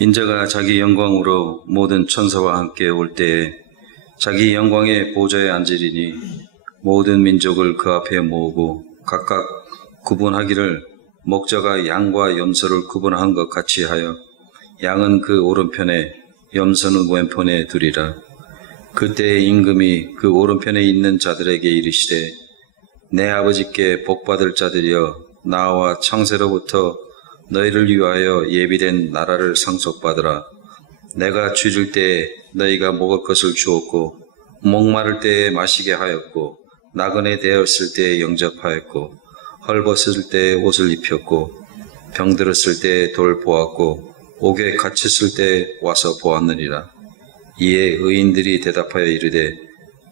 인자가 자기 영광으로 모든 천사와 함께 올 때에 자기 영광의 보좌에 앉으리니 모든 민족을 그 앞에 모으고 각각 구분하기를 목자가 양과 염소를 구분한 것 같이 하여 양은 그 오른편에 염소는 왼편에 두리라. 그때에 임금이 그 오른편에 있는 자들에게 이르시되 내 아버지께 복받을 자들이여 나와 창세로부터 너희를 위하여 예비된 나라를 상속받으라. 내가 쥐줄 때에 너희가 먹을 것을 주었고 목마를 때에 마시게 하였고 나그네 되었을 때에 영접하였고 헐벗을 때에 옷을 입혔고 병들었을 때에 돌 보았고 옥에 갇혔을 때에 와서 보았느니라. 이에 의인들이 대답하여 이르되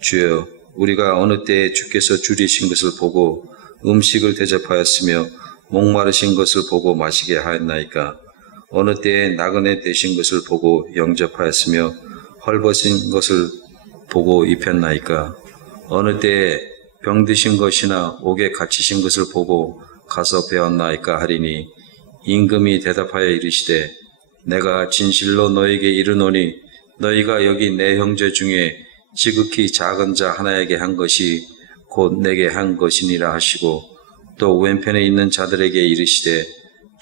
주여 우리가 어느 때에 주께서 줄이신 것을 보고 음식을 대접하였으며 목마르신 것을 보고 마시게 하였나이까? 어느 때에 나그네 되신 것을 보고 영접하였으며 헐벗은 것을 보고 입혔나이까? 어느 때에 병드신 것이나 옥에 갇히신 것을 보고 가서 배웠나이까 하리니 임금이 대답하여 이르시되 내가 진실로 너에게 이르노니 너희가 여기 내 형제 중에 지극히 작은 자 하나에게 한 것이 곧 내게 한 것이니라 하시고 또 왼편에 있는 자들에게 이르시되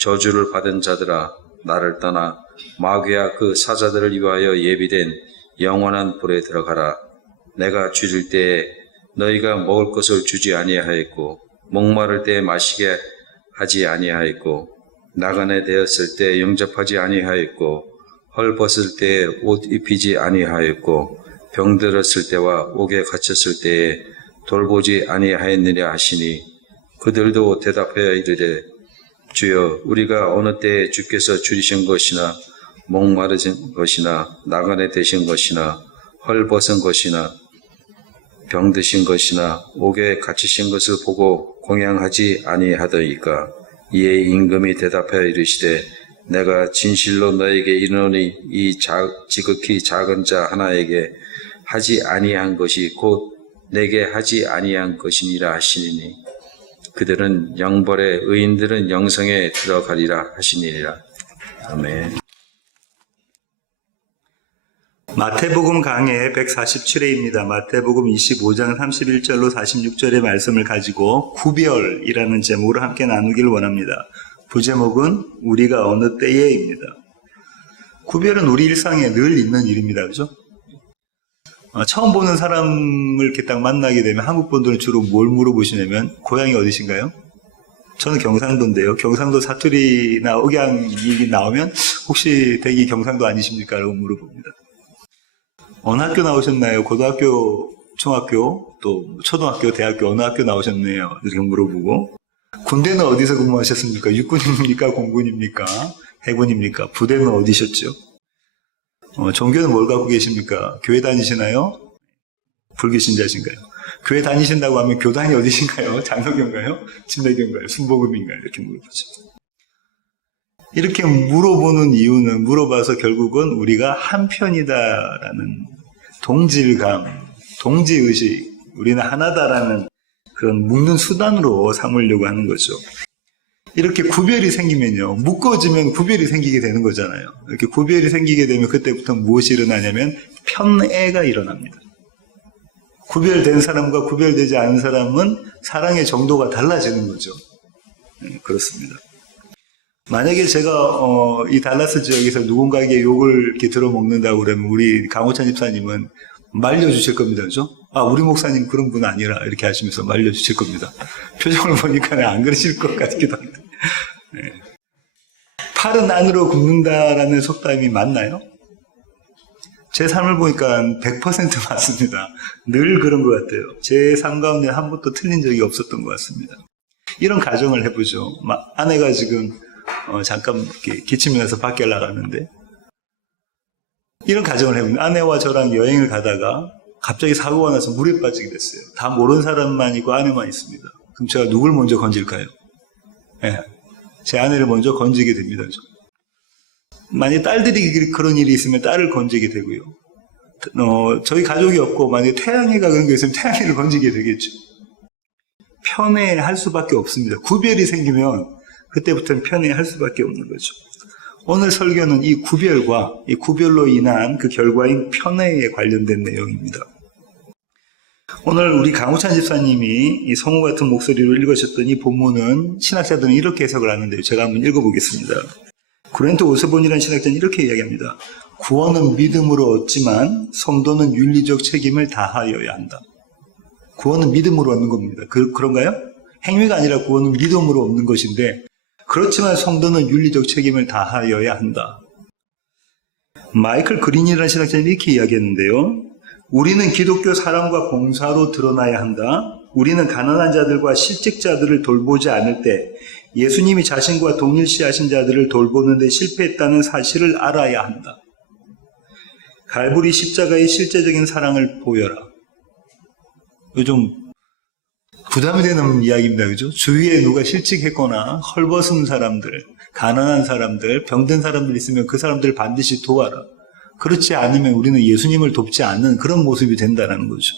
저주를 받은 자들아 나를 떠나 마귀와 그 사자들을 위하여 예비된 영원한 불에 들어가라. 내가 쥐줄 때에 너희가 먹을 것을 주지 아니하였고 목마를 때에 마시게 하지 아니하였고 나그네 되었을 때 영접하지 아니하였고 헐벗을 때에 옷 입히지 아니하였고 병들었을 때와 옥에 갇혔을 때에 돌보지 아니하였느냐 하시니 그들도 대답하여 이르되 주여 우리가 어느 때에 주께서 줄이신 것이나 목마르신 것이나 나그네 되신 것이나 헐벗은 것이나 병드신 것이나 옥에 갇히신 것을 보고 공양하지 아니하더이까. 이에 임금이 대답하여 이르시되 내가 진실로 너에게 이르노니 이 지극히 작은 자 하나에게 하지 아니한 것이 곧 내게 하지 아니한 것이니라 하시니니 그들은 영벌에 의인들은 영성에 들어가리라 하시니라. 아멘. 마태복음 강해 147회입니다. 마태복음 25장 31절로 46절의 말씀을 가지고 구별이라는 제목으로 함께 나누기를 원합니다. 부제목은 우리가 어느 때에입니다. 구별은 우리 일상에 늘 있는 일입니다. 그죠? 처음 보는 사람을 이렇게 딱 만나게 되면 한국 분들은 주로 뭘 물어보시냐면 고향이 어디신가요? 저는 경상도인데요. 경상도 사투리나 억양 얘기 나오면 혹시 대기 경상도 아니십니까? 라고 물어봅니다. 어느 학교 나오셨나요? 고등학교, 중학교, 또 초등학교, 대학교 어느 학교 나오셨나요? 이렇게 물어보고 군대는 어디서 근무하셨습니까? 육군입니까? 공군입니까? 해군입니까? 부대는 어디셨죠? 종교는 뭘 갖고 계십니까? 교회 다니시나요? 불교 신자신가요? 교회 다니신다고 하면 교단이 어디신가요? 장로교인가요? 침례교인가요? 순복음인가요? 이렇게 물어보죠. 이렇게 물어보는 이유는 물어봐서 결국은 우리가 한편이다라는 동질감, 동지의식, 우리는 하나다라는 그런 묶는 수단으로 삼으려고 하는 거죠. 이렇게 구별이 생기면요, 묶어지면 구별이 생기게 되는 거잖아요. 이렇게 구별이 생기게 되면 그때부터 무엇이 일어나냐면 편애가 일어납니다. 구별된 사람과 구별되지 않은 사람은 사랑의 정도가 달라지는 거죠. 그렇습니다. 만약에 제가 이 달라스 지역에서 누군가에게 욕을 이렇게 들어먹는다고 그러면 우리 강호찬 집사님은 말려주실 겁니다. 그죠? 아, 우리 목사님 그런 분 아니라 이렇게 하시면서 말려주실 겁니다. 표정을 보니까 안 그러실 것 같기도 한데. 네. 팔은 안으로 굽는다라는 속담이 맞나요? 제 삶을 보니까 100% 맞습니다. 늘 그런 것 같아요. 제 삶 가운데 한 번도 틀린 적이 없었던 것 같습니다. 이런 가정을 해보죠. 아내가 지금 잠깐 이렇게 기침이 나서 밖에 나갔는데 이런 가정을 해봅니다. 아내와 저랑 여행을 가다가 갑자기 사고가 나서 물에 빠지게 됐어요. 다 모르는 사람만 있고 아내만 있습니다. 그럼 제가 누굴 먼저 건질까요? 네. 제 아내를 먼저 건지게 됩니다. 만약에 딸들이 그런 일이 있으면 딸을 건지게 되고요. 저희 가족이 없고 만약에 태양이가 그런 게 있으면 태양이를 건지게 되겠죠. 편애할 수밖에 없습니다. 구별이 생기면 그때부터는 편애할 수밖에 없는 거죠. 오늘 설교는 이 구별로 인한 그 결과인 편애에 관련된 내용입니다. 오늘 우리 강우찬 집사님이 이 성우 같은 목소리로 읽으셨던 이 본문은 신학자들은 이렇게 해석을 하는데요. 제가 한번 읽어보겠습니다. 고린도 오세본이라는 신학자는 이렇게 이야기합니다. 구원은 믿음으로 얻지만 성도는 윤리적 책임을 다하여야 한다. 구원은 믿음으로 얻는 겁니다. 그런가요? 행위가 아니라 구원은 믿음으로 얻는 것인데, 그렇지만 성도는 윤리적 책임을 다하여야 한다. 마이클 그린이라는 신학자는 이렇게 이야기했는데요. 우리는 기독교 사랑과 봉사로 드러나야 한다. 우리는 가난한 자들과 실직자들을 돌보지 않을 때 예수님이 자신과 동일시하신 자들을 돌보는 데 실패했다는 사실을 알아야 한다. 갈보리 십자가의 실제적인 사랑을 보여라. 이거 좀 부담이 되는 이야기입니다. 그죠? 주위에 누가 실직했거나 헐벗은 사람들, 가난한 사람들, 병든 사람들 있으면 그 사람들을 반드시 도와라. 그렇지 않으면 우리는 예수님을 돕지 않는 그런 모습이 된다는 거죠.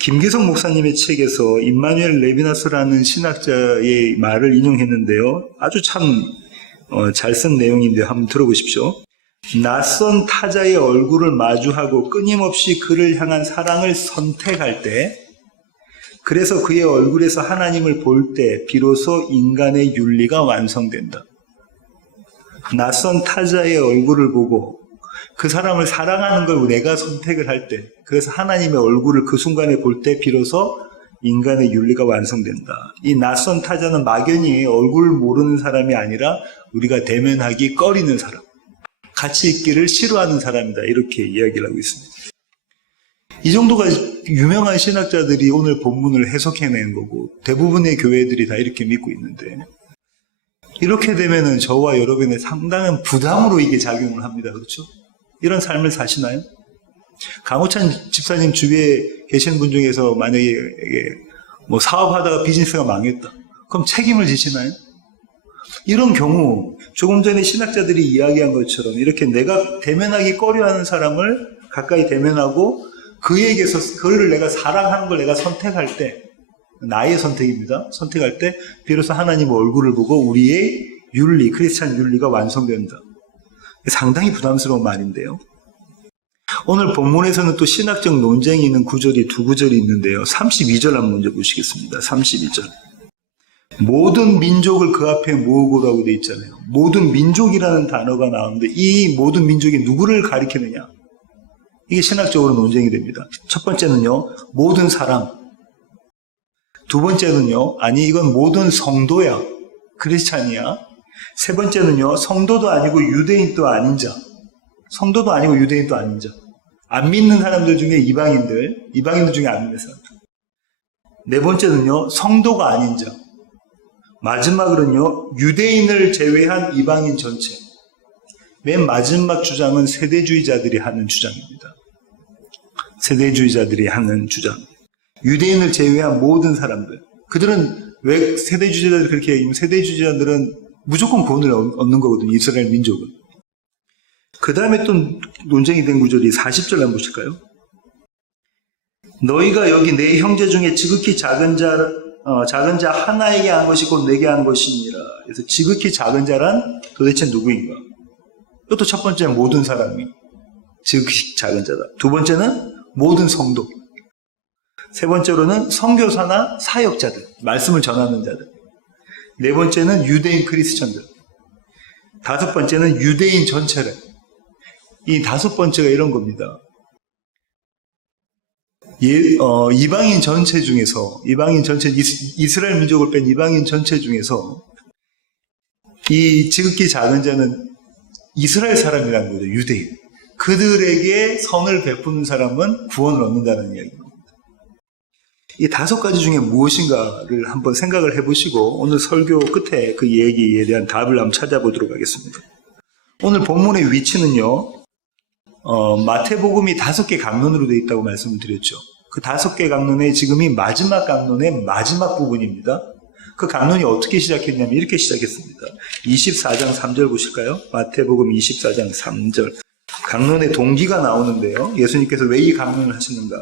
김기성 목사님의 책에서 임마누엘 레비나스라는 신학자의 말을 인용했는데요. 아주 참 잘 쓴 내용인데 한번 들어보십시오. 낯선 타자의 얼굴을 마주하고 끊임없이 그를 향한 사랑을 선택할 때, 그래서 그의 얼굴에서 하나님을 볼 때 비로소 인간의 윤리가 완성된다. 낯선 타자의 얼굴을 보고 그 사람을 사랑하는 걸 내가 선택을 할 때, 그래서 하나님의 얼굴을 그 순간에 볼 때 비로소 인간의 윤리가 완성된다. 이 낯선 타자는 막연히 얼굴을 모르는 사람이 아니라 우리가 대면하기 꺼리는 사람, 같이 있기를 싫어하는 사람이다. 이렇게 이야기를 하고 있습니다. 이 정도가 유명한 신학자들이 오늘 본문을 해석해낸 거고, 대부분의 교회들이 다 이렇게 믿고 있는데, 이렇게 되면은 저와 여러분의 상당한 부담으로 이게 작용을 합니다. 그렇죠? 이런 삶을 사시나요? 강호찬 집사님 주위에 계신 분 중에서 만약에 사업하다가 비즈니스가 망했다. 그럼 책임을 지시나요? 이런 경우 조금 전에 신학자들이 이야기한 것처럼 이렇게 내가 대면하기 꺼려하는 사람을 가까이 대면하고 그에게서 그를 내가 사랑하는 걸 내가 선택할 때, 나의 선택입니다. 선택할 때 비로소 하나님의 얼굴을 보고 우리의 윤리, 크리스찬 윤리가 완성된다. 상당히 부담스러운 말인데요. 오늘 본문에서는 또 신학적 논쟁이 있는 구절이 두 구절이 있는데요. 32절 한번 먼저 보시겠습니다. 32절. 모든 민족을 그 앞에 모으고라고 되어 있잖아요. 모든 민족이라는 단어가 나오는데 이 모든 민족이 누구를 가리키느냐? 이게 신학적으로 논쟁이 됩니다. 첫 번째는요, 모든 사람. 두 번째는요, 아니 이건 모든 성도야, 크리스찬이야. 세 번째는요, 성도도 아니고 유대인도 아닌 자. 성도도 아니고 유대인도 아닌 자. 안 믿는 사람들 중에 이방인들 중에 안 믿는 사람들. 네 번째는요, 성도가 아닌 자. 마지막으로는요, 유대인을 제외한 이방인 전체. 맨 마지막 주장은 세대주의자들이 하는 주장입니다. 세대주의자들이 하는 주장. 유대인을 제외한 모든 사람들. 그들은 왜 세대주의자들 그렇게 얘기하면 세대주의자들은 무조건 구원을 얻는 거거든요. 이스라엘 민족은. 그 다음에 또 논쟁이 된 구절이 40절 한번 보실까요? 너희가 여기 내 형제 중에 지극히 작은 자 하나에게 한 것이 곧 내게 한 것이니라. 그래서 지극히 작은 자란 도대체 누구인가? 이것도 첫 번째 모든 사람이 지극히 작은 자다. 두 번째는 모든 성도. 세 번째로는 선교사나 사역자들, 말씀을 전하는 자들. 네 번째는 유대인 크리스천들. 다섯 번째는 유대인 전체를. 이 다섯 번째가 이런 겁니다. 이방인 전체 중에서, 이스라엘 민족을 뺀 이방인 전체 중에서 이 지극히 작은 자는 이스라엘 사람이라는 거죠. 유대인. 그들에게 선을 베푸는 사람은 구원을 얻는다는 이야기입니다. 이 다섯 가지 중에 무엇인가를 한번 생각을 해보시고 오늘 설교 끝에 그 얘기에 대한 답을 한번 찾아보도록 하겠습니다. 오늘 본문의 위치는요, 마태복음이 5개 강론으로 되어 있다고 말씀을 드렸죠. 그 5개 강론의 지금이 마지막 강론의 마지막 부분입니다. 그 강론이 어떻게 시작했냐면 이렇게 시작했습니다. 24장 3절 보실까요? 마태복음 24장 3절. 강론의 동기가 나오는데요. 예수님께서 왜 이 강론을 하시는가?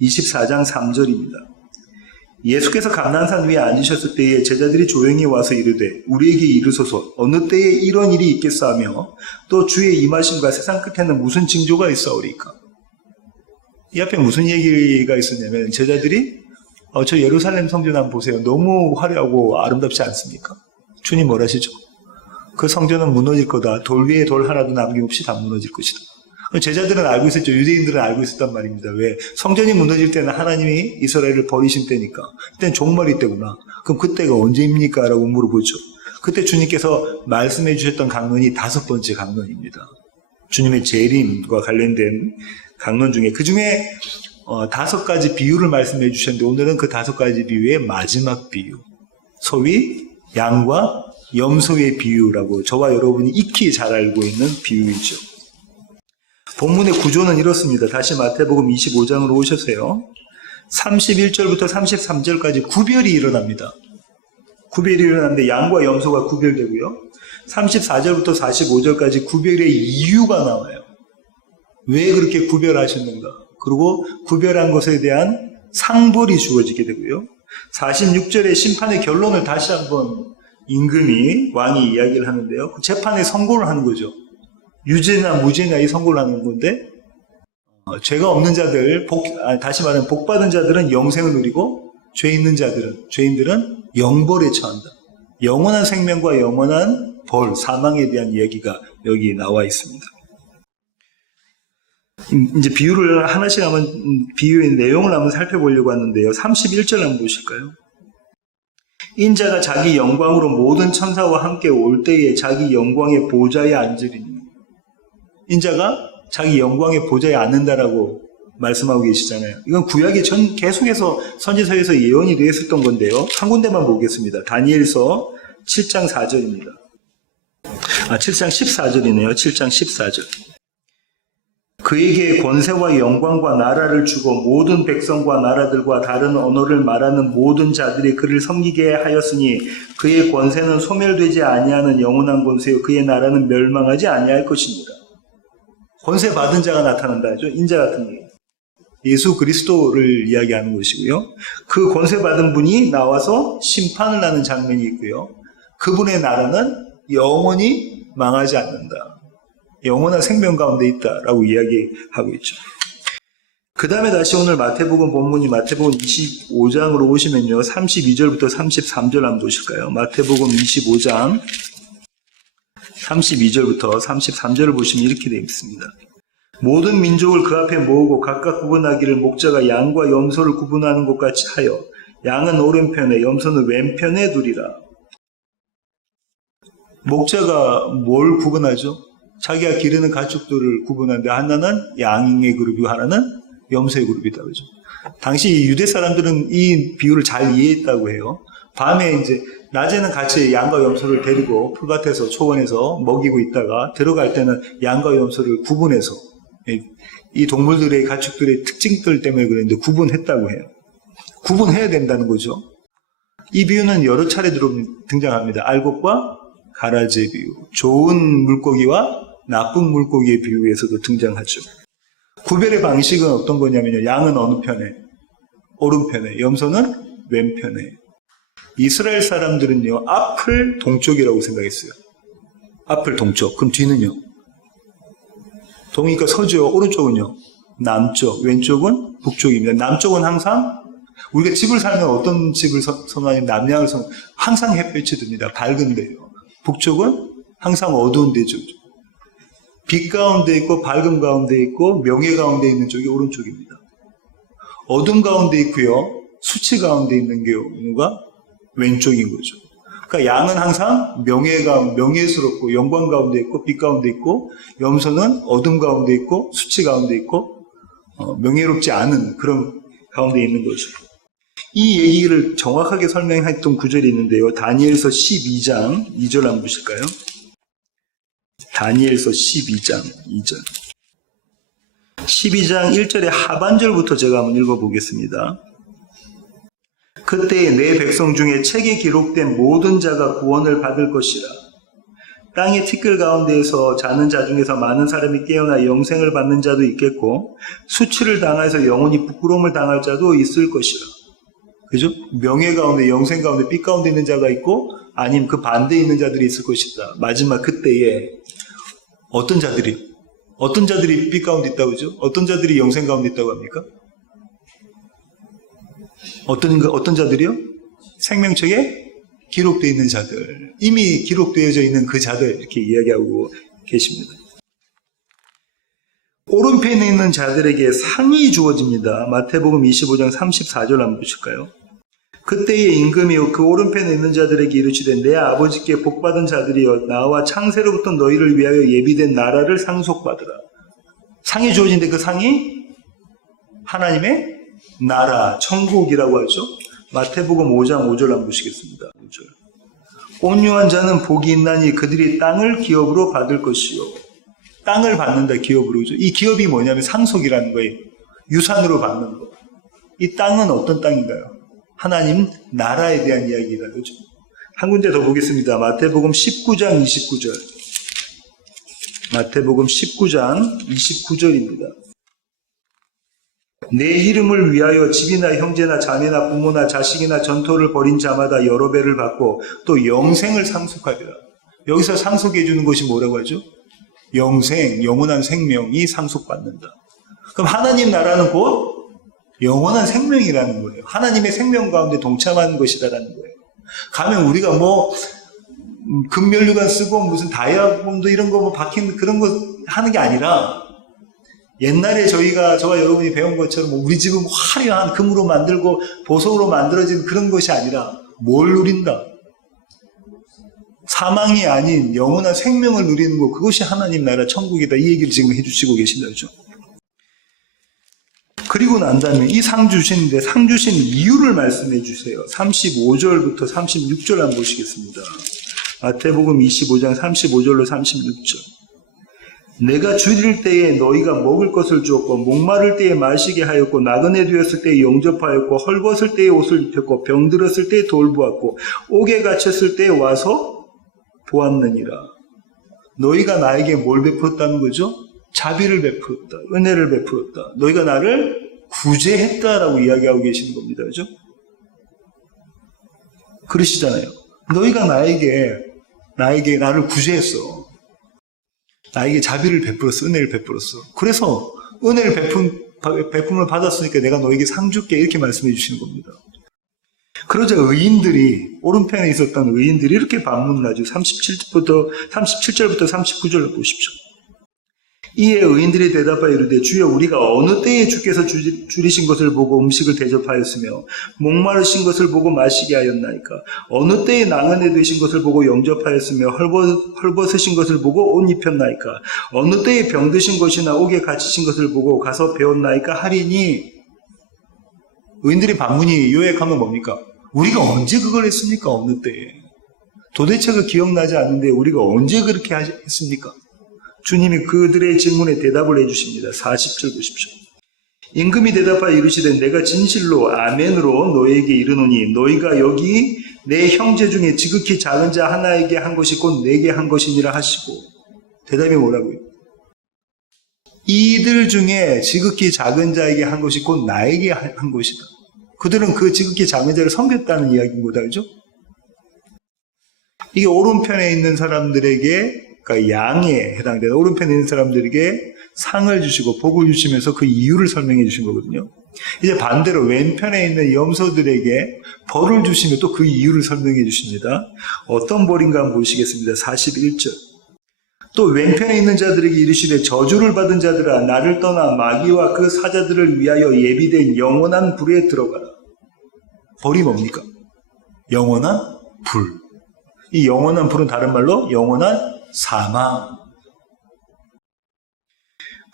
24장 3절입니다. 예수께서 감난산 위에 앉으셨을 때에 제자들이 조용히 와서 이르되 우리에게 이르소서 어느 때에 이런 일이 있겠사 하며 또 주의 임하심과 세상 끝에는 무슨 징조가 있사오리까. 이 앞에 무슨 얘기가 있었냐면 제자들이 저 예루살렘 성전 한번 보세요. 너무 화려하고 아름답지 않습니까? 주님 뭐라 하시죠? 그 성전은 무너질 거다. 돌 위에 돌 하나도 남김없이 다 무너질 것이다. 제자들은 알고 있었죠. 유대인들은 알고 있었단 말입니다. 왜? 성전이 무너질 때는 하나님이 이스라엘을 버리신 때니까. 그때는 종말이 때구나. 그럼 그때가 언제입니까? 라고 물어보죠. 그때 주님께서 말씀해 주셨던 강론이 5번째 강론입니다. 주님의 재림과 관련된 강론 중에 그 중에 5가지 비유를 말씀해 주셨는데 오늘은 그 5가지 비유의 마지막 비유. 소위 양과 염소의 비유라고 저와 여러분이 익히 잘 알고 있는 비유이죠. 본문의 구조는 이렇습니다. 다시 마태복음 25장으로 오셔서요. 31절부터 33절까지 구별이 일어납니다. 구별이 일어나는데 양과 염소가 구별되고요. 34절부터 45절까지 구별의 이유가 나와요. 왜 그렇게 구별하셨는가? 그리고 구별한 것에 대한 상벌이 주어지게 되고요. 46절의 심판의 결론을 다시 한번 임금이 왕이 이야기를 하는데요. 그 재판에 선고를 하는 거죠. 유죄나 무죄나 이 선고를 하는 건데 죄가 없는 자들, 다시 말하면 복받은 자들은 영생을 누리고 죄인들은 영벌에 처한다. 영원한 생명과 영원한 벌, 사망에 대한 이야기가 여기 나와 있습니다. 이제 비유를 하나씩 한번 비유의 내용을 한번 살펴보려고 하는데요. 31절 한번 보실까요? 인자가 자기 영광으로 모든 천사와 함께 올 때에 자기 영광의 보좌에 앉으리니. 인자가 자기 영광의 보좌에 앉는다라고 말씀하고 계시잖아요. 이건 구약에 계속해서 선지서에서 예언이 되어 있었던 건데요. 한 군데만 보겠습니다. 다니엘서 7장 4절입니다. 7장 14절이네요. 7장 14절. 그에게 권세와 영광과 나라를 주고 모든 백성과 나라들과 다른 언어를 말하는 모든 자들이 그를 섬기게 하였으니 그의 권세는 소멸되지 아니하는 영원한 권세요 그의 나라는 멸망하지 아니할 것입니다. 권세 받은 자가 나타난다죠. 인자 같은 게. 예수 그리스도를 이야기하는 것이고요. 그 권세 받은 분이 나와서 심판을 하는 장면이 있고요. 그분의 나라는 영원히 망하지 않는다. 영원한 생명 가운데 있다라고 이야기하고 있죠. 그 다음에 다시 오늘 마태복음 본문이 마태복음 25장으로 오시면요. 32절부터 33절 한번 보실까요? 마태복음 25장 32절부터 33절을 보시면 이렇게 되어 있습니다. 모든 민족을 그 앞에 모으고 각각 구분하기를 목자가 양과 염소를 구분하는 것 같이 하여 양은 오른편에 염소는 왼편에 두리라. 목자가 뭘 구분하죠? 자기가 기르는 가축들을 구분하는데 하나는 양의 그룹이고 하나는 염소의 그룹이다. 그죠? 당시 유대 사람들은 이 비유를 잘 이해했다고 해요. 밤에 이제 낮에는 같이 양과 염소를 데리고 풀밭에서 초원에서 먹이고 있다가 들어갈 때는 양과 염소를 구분해서 이 동물들의 가축들의 특징들 때문에 그랬는데 구분했다고 해요. 구분해야 된다는 거죠. 이 비유는 여러 차례 등장합니다. 알곡과 가라지의 비유, 좋은 물고기와 나쁜 물고기의 비유에서도 등장하죠. 구별의 방식은 어떤 거냐면요. 양은 어느 편에? 오른편에. 염소는 왼편에. 이스라엘 사람들은요. 앞을 동쪽이라고 생각했어요. 앞을 동쪽. 그럼 뒤는요? 동이니까 서쪽, 오른쪽은요? 남쪽, 왼쪽은 북쪽입니다. 남쪽은 항상 우리가 집을 살면 어떤 집을 선호하냐면 남양을 항상 햇볕이 듭니다. 밝은 데요. 북쪽은 항상 어두운 데죠. 빛 가운데 있고 밝음 가운데 있고 명예 가운데 있는 쪽이 오른쪽입니다. 어둠 가운데 있고요. 수치 가운데 있는 경우가 왼쪽인 거죠. 그러니까 양은 항상 명예스럽고 영광 가운데 있고 빛 가운데 있고 염소는 어둠 가운데 있고 수치 가운데 있고 명예롭지 않은 그런 가운데 있는 거죠. 이 얘기를 정확하게 설명했던 구절이 있는데요. 다니엘서 12장 2절 한번 보실까요? 다니엘서 12장 2절. 12장 1절의 하반절부터 제가 한번 읽어보겠습니다. 그때 내 백성 중에 책에 기록된 모든 자가 구원을 받을 것이라. 땅의 티끌 가운데에서 자는 자 중에서 많은 사람이 깨어나 영생을 받는 자도 있겠고 수치를 당해서 영원히 부끄러움을 당할 자도 있을 것이라. 그죠? 명예 가운데, 영생 가운데, 빛 가운데 있는 자가 있고, 아니면 그 반대에 있는 자들이 있을 것이다. 마지막 그때에 어떤 자들이 빛 가운데 있다고 그죠? 어떤 자들이 영생 가운데 있다고 합니까? 어떤 자들이요? 생명책에 기록되어 있는 자들. 이미 기록되어져 있는 그 자들, 이렇게 이야기하고 계십니다. 오른편에 있는 자들에게 상이 주어집니다. 마태복음 25장 34절 한번 보실까요? 그때의 임금이요 그 오른편에 있는 자들에게 이르시되 내 아버지께 복받은 자들이여 나와 창세로부터 너희를 위하여 예비된 나라를 상속받으라. 상이 주어진데 그 상이 하나님의 나라, 천국이라고 하죠. 마태복음 5장 5절 한번 보시겠습니다. 5절. 온유한 자는 복이 있나니 그들이 땅을 기업으로 받을 것이요. 땅을 받는다, 기업으로. 그죠? 이 기업이 뭐냐면 상속이라는 거예요. 유산으로 받는 거. 이 땅은 어떤 땅인가요? 하나님 나라에 대한 이야기다. 그죠? 한 군데 더 보겠습니다. 마태복음 19장 29절. 마태복음 19장 29절입니다. 내 이름을 위하여 집이나 형제나 자매나 부모나 자식이나 전토를 벌인 자마다 여러 배를 받고 또 영생을 상속하리라. 여기서 상속해 주는 것이 뭐라고 하죠? 영생, 영원한 생명이 상속받는다. 그럼 하나님 나라는 곧 영원한 생명이라는 거예요. 하나님의 생명 가운데 동참하는 것이다라는 거예요. 가면 우리가 뭐 금면류관 쓰고 무슨 다이아몬드 이런 거 뭐 박힌 그런 거 하는 게 아니라 옛날에 저와 여러분이 배운 것처럼 뭐 우리 집은 화려한 금으로 만들고 보석으로 만들어진 그런 것이 아니라 뭘 누린다? 사망이 아닌 영원한 생명을 누리는 것, 그것이 하나님 나라 천국이다. 이 얘기를 지금 해주시고 계신다. 그죠? 그리고 난 다음에 이 상 주시는데 상 주신 이유를 말씀해 주세요. 35절부터 36절 한번 보시겠습니다. 마태복음 25장 35절로 36절. 내가 줄일 때에 너희가 먹을 것을 주었고 목마를 때에 마시게 하였고 나그네 되었을 때에 영접하였고 헐벗을 때에 옷을 입혔고 병들었을 때에 돌보았고 옥에 갇혔을 때에 와서 보았느니라. 너희가 나에게 뭘 베풀었다는 거죠? 자비를 베풀었다. 은혜를 베풀었다. 너희가 나를 구제했다라고 이야기하고 계시는 겁니다. 그죠? 그러시잖아요. 너희가 나를 구제했어. 나에게 자비를 베풀었어. 은혜를 베풀었어. 그래서 은혜를 베품을 받았으니까 내가 너에게 상 줄게. 이렇게 말씀해 주시는 겁니다. 그러자 의인들이, 오른편에 있었던 의인들이 이렇게 반문을 하죠. 37절부터 39절을 보십시오. 이에 의인들이 대답하여 이르되 주여 우리가 어느 때에 주께서 줄이신 것을 보고 음식을 대접하였으며 목마르신 것을 보고 마시게 하였나이까? 어느 때에 나그네 되신 것을 보고 영접하였으며 헐벗으신 것을 보고 옷 입혔나이까? 어느 때에 병드신 것이나 옥에 갇히신 것을 보고 가서 배웠나이까? 하리니 의인들의 반문이 요약하면 뭡니까? 우리가 언제 그걸 했습니까? 어느 때에? 도대체 그 기억나지 않는데 우리가 언제 그렇게 했습니까? 주님이 그들의 질문에 대답을 해주십니다. 40절 보십시오. 임금이 대답하여 이르시되 내가 진실로 아멘으로 너희에게 이르노니 너희가 여기 내 형제 중에 지극히 작은 자 하나에게 한 것이 곧 내게 한 것이니라 하시고 대답이 뭐라고요? 이들 중에 지극히 작은 자에게 한 것이 곧 나에게 한 것이다. 그들은 그 지극히 작은 자를 섬겼다는 이야기인 거다. 그죠? 이게 오른편에 있는 사람들에게 그러니까 양에 해당되는 오른편에 있는 사람들에게 상을 주시고 복을 주시면서 그 이유를 설명해 주신 거거든요. 이제 반대로 왼편에 있는 염소들에게 벌을 주시며 또 그 이유를 설명해 주십니다. 어떤 벌인가 한번 보시겠습니다. 41절. 또 왼편에 있는 자들에게 이르시되 저주를 받은 자들아 나를 떠나 마귀와 그 사자들을 위하여 예비된 영원한 불에 들어가라. 벌이 뭡니까? 영원한 불. 이 영원한 불은 다른 말로 영원한 사망.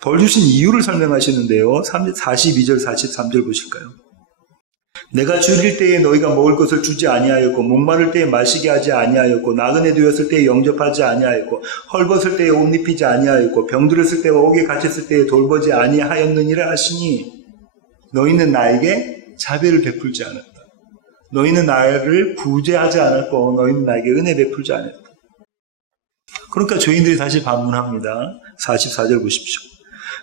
벌 주신 이유를 설명하시는데요. 42절 43절 보실까요? 내가 줄일 때에 너희가 먹을 것을 주지 아니하였고 목마를 때에 마시게 하지 아니하였고 나그네 되었을 때에 영접하지 아니하였고 헐벗을 때에 옷 입히지 아니하였고 병들었을 때와 옥에 갇혔을 때에 돌보지 아니하였느니라 하시니 너희는 나에게 자비를 베풀지 않았다. 너희는 나를 구제하지 않았고 너희는 나에게 은혜 베풀지 않았다. 그러니까 죄인들이 다시 반문합니다. 44절 보십시오.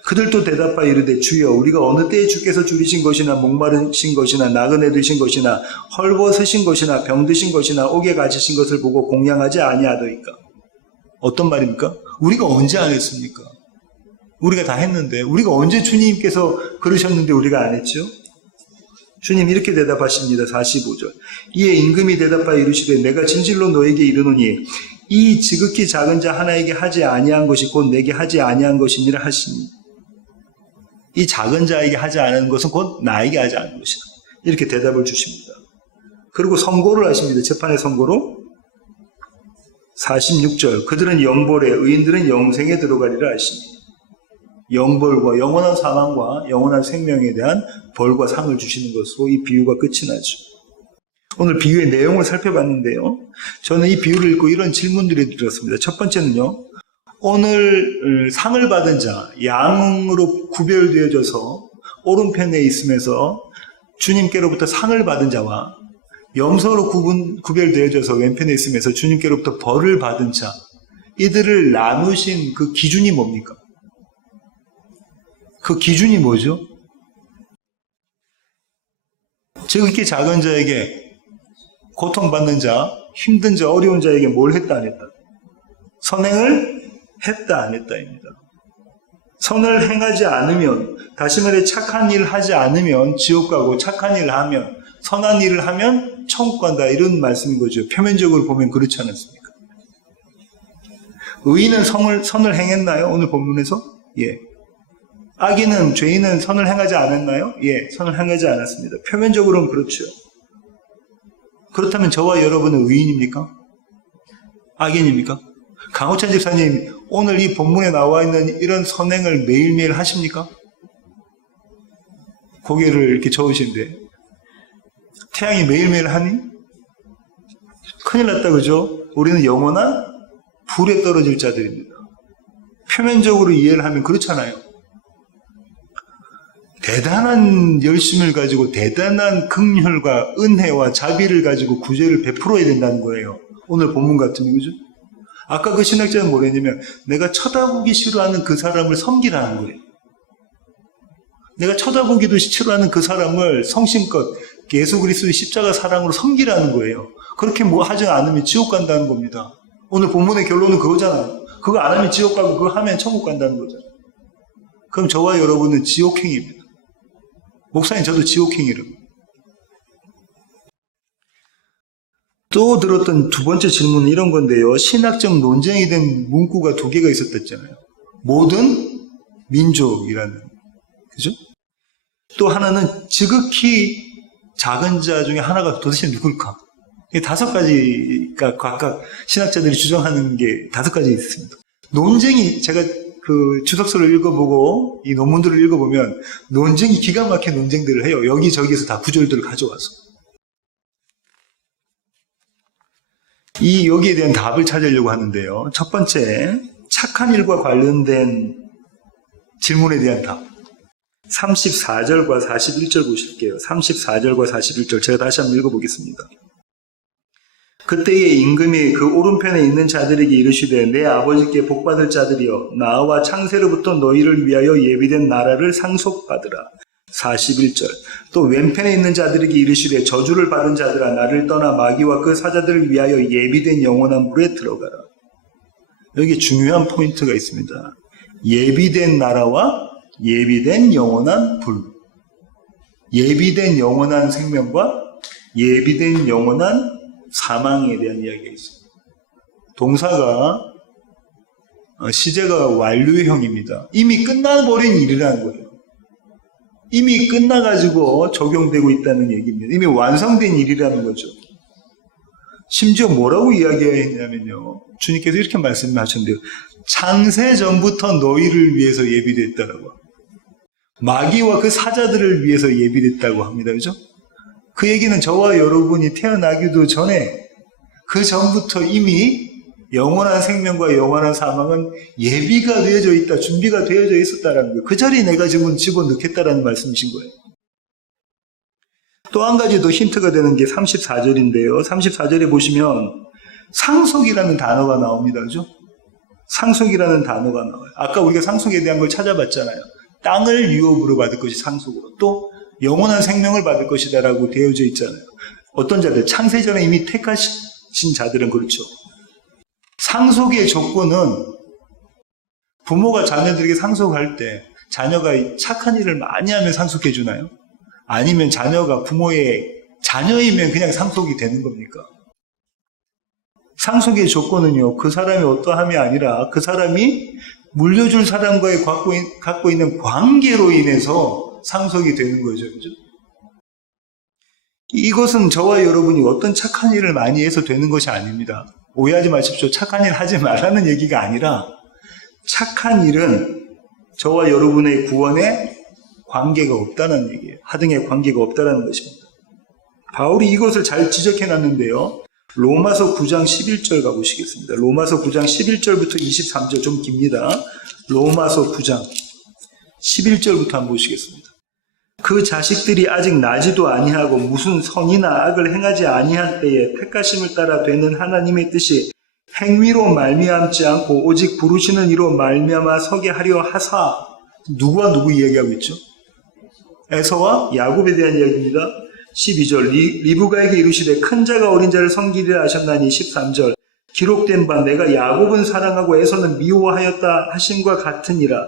그들도 대답하여 이르되 주여 우리가 어느 때에 주께서 줄이신 것이나 목마르신 것이나 나그네 되신 것이나 헐벗으신 것이나 병드신 것이나 옥에 갇히신 것을 보고 공양하지 아니하더이까. 어떤 말입니까? 우리가 언제 안 했습니까? 우리가 다 했는데 우리가 언제 주님께서 그러셨는데 우리가 안 했죠? 주님 이렇게 대답하십니다. 45절. 이에 임금이 대답하여 이르시되 내가 진실로 너에게 이르노니 이 지극히 작은 자 하나에게 하지 아니한 것이 곧 내게 하지 아니한 것이니라 하시니 이 작은 자에게 하지 않은 것은 곧 나에게 하지 않은 것이다. 이렇게 대답을 주십니다. 그리고 선고를 하십니다. 재판의 선고로 46절. 그들은 영벌에 의인들은 영생에 들어가리라 하시니 영벌과 영원한 사망과 영원한 생명에 대한 벌과 상을 주시는 것으로 이 비유가 끝이 나죠. 오늘 비유의 내용을 살펴봤는데요. 저는 이 비유를 읽고 이런 질문들을 드렸습니다. 첫 번째는요. 오늘 상을 받은 자, 양으로 구별되어져서 오른편에 있으면서 주님께로부터 상을 받은 자와 염소로 구별되어져서 왼편에 있으면서 주님께로부터 벌을 받은 자, 이들을 나누신 그 기준이 뭡니까? 그 기준이 뭐죠? 지극히 작은 자에게, 고통받는 자, 힘든 자, 어려운 자에게 뭘 했다 안 했다? 선행을 했다 안 했다입니다. 선을 행하지 않으면, 다시 말해 착한 일 하지 않으면 지옥 가고 착한 일을 하면, 선한 일을 하면 천국 간다, 이런 말씀인 거죠. 표면적으로 보면 그렇지 않았습니까? 의인은 선을 행했나요? 오늘 본문에서? 예. 악인은, 죄인은 선을 행하지 않았나요? 예, 선을 행하지 않았습니다. 표면적으로는 그렇죠. 그렇다면 저와 여러분은 의인입니까? 악인입니까? 강호찬 집사님, 오늘 이 본문에 나와 있는 이런 선행을 매일매일 하십니까? 고개를 이렇게 저으시는데 태양이 매일매일 하니? 큰일 났다, 그죠? 우리는 영원한 불에 떨어질 자들입니다. 표면적으로 이해를 하면 그렇잖아요. 대단한 열심을 가지고 대단한 긍휼과 은혜와 자비를 가지고 구제를 베풀어야 된다는 거예요. 오늘 본문 같으면, 그죠? 아까 그 신학자는 뭐랬냐면 내가 쳐다보기 싫어하는 그 사람을 섬기라는 거예요. 내가 쳐다보기도 싫어하는 그 사람을 성심껏 예수 그리스도의 십자가 사랑으로 섬기라는 거예요. 그렇게 뭐 하지 않으면 지옥 간다는 겁니다. 오늘 본문의 결론은 그거잖아요. 그거 안 하면 지옥 가고 그거 하면 천국 간다는 거잖아요. 그럼 저와 여러분은 지옥행입니다. 목사님, 저도 지옥행이라고. 또 들었던 두 번째 질문은 이런 건데요. 신학적 논쟁이 된 문구가 두 개가 있었댔잖아요. 모든 민족이라는. 그죠? 또 하나는 지극히 작은 자 중에 하나가 도대체 누굴까? 이 다섯 가지가 각각 신학자들이 주장하는 게 다섯 가지 있습니다. 논쟁이, 제가 그 주석서를 읽어보고 이 논문들을 읽어보면 논쟁이 기가 막힌 논쟁들을 해요. 여기저기에서 다 구절들을 가져와서. 여기에 대한 답을 찾으려고 하는데요. 첫 번째, 착한 일과 관련된 질문에 대한 답. 34절과 41절 보실게요. 34절과 41절 제가 다시 한번 읽어보겠습니다. 그때에 임금이 그 오른편에 있는 자들에게 이르시되 내 아버지께 복받을 자들이여 나와 창세로부터 너희를 위하여 예비된 나라를 상속받으라. 41절. 또 왼편에 있는 자들에게 이르시되 저주를 받은 자들아 나를 떠나 마귀와 그 사자들을 위하여 예비된 영원한 물에 들어가라. 여기 중요한 포인트가 있습니다. 예비된 나라와 예비된 영원한 불. 예비된 영원한 생명과 예비된 영원한 사망에 대한 이야기가 있습니다. 동사가 시제가 완료형입니다. 이미 끝나버린 일이라는 거예요. 이미 끝나가지고 적용되고 있다는 얘기입니다. 이미 완성된 일이라는 거죠. 심지어 뭐라고 이야기했냐면요. 주님께서 이렇게 말씀하셨는데요. 창세 전부터 너희를 위해서 예비됐다라고. 마귀와 그 사자들을 위해서 예비됐다고 합니다. 그죠? 그 얘기는 저와 여러분이 태어나기도 전에 그 전부터 이미 영원한 생명과 영원한 사망은 예비가 되어져 있다, 준비가 되어져 있었다라는 거예요. 그 자리에 내가 지금 집어넣겠다라는 말씀이신 거예요. 또 한 가지 더 힌트가 되는 게 34절인데요. 34절에 보시면 상속이라는 단어가 나옵니다. 그죠? 상속이라는 단어가 나와요. 아까 우리가 상속에 대한 걸 찾아봤잖아요. 땅을 유업으로 받을 것이 상속으로, 또 영원한 생명을 받을 것이다라고 되어져 있잖아요. 어떤 자들, 창세전에 이미 택하신 자들은 그렇죠. 상속의 조건은 부모가 자녀들에게 상속할 때 자녀가 착한 일을 많이 하면 상속해 주나요? 아니면 자녀가 부모의 자녀이면 그냥 상속이 되는 겁니까? 상속의 조건은요, 그 사람이 어떠함이 아니라 그 사람이 물려줄 사람과의 갖고 있는 관계로 인해서 상속이 되는 거죠. 그죠? 이것은 저와 여러분이 어떤 착한 일을 많이 해서 되는 것이 아닙니다. 오해하지 마십시오. 착한 일 하지 말라는 얘기가 아니라 착한 일은 저와 여러분의 구원에 관계가 없다는 얘기예요. 하등의 관계가 없다는 것입니다. 바울이 이것을 잘 지적해 놨는데요. 로마서 9장 11절 가보시겠습니다. 로마서 9장 11절부터 23절 좀 깁니다. 로마서 9장 11절부터 한번 보시겠습니다. 그 자식들이 아직 나지도 아니하고 무슨 선이나 악을 행하지 아니한 때에 택하심을 따라 되는 하나님의 뜻이 행위로 말미암지 않고 오직 부르시는 이로 말미암아 서게 하려 하사. 누구와 누구 이야기하고 있죠? 에서와 야곱에 대한 이야기입니다. 12절 리브가에게 이르시되 큰 자가 어린 자를 섬기리라 하셨나니 13절 기록된 바 내가 야곱은 사랑하고 에서는 미워하였다 하신과 같으니라.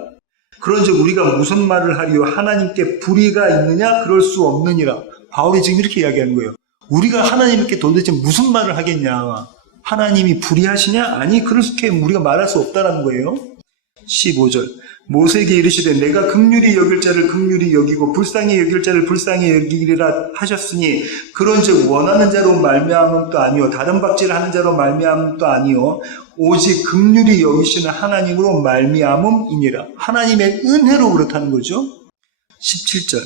그런즉 우리가 무슨 말을 하리요? 하나님께 불의가 있느냐? 그럴 수 없느니라. 바울이 지금 이렇게 이야기하는 거예요. 우리가 하나님께 도대체 무슨 말을 하겠냐? 하나님이 불의하시냐? 아니, 그렇게 우리가 말할 수 없다는 거예요. 15절 모세에게 이르시되 내가 긍휼히 여길 자를 긍휼히 여기고 불쌍히 여길 자를 불쌍히 여기리라 하셨으니 그런즉 원하는 자로 말미암음도 아니요 다른 박질을 하는 자로 말미암음도 아니요 오직 긍휼히 여기시는 하나님으로 말미암음이니라. 하나님의 은혜로 그렇다는 거죠. 17절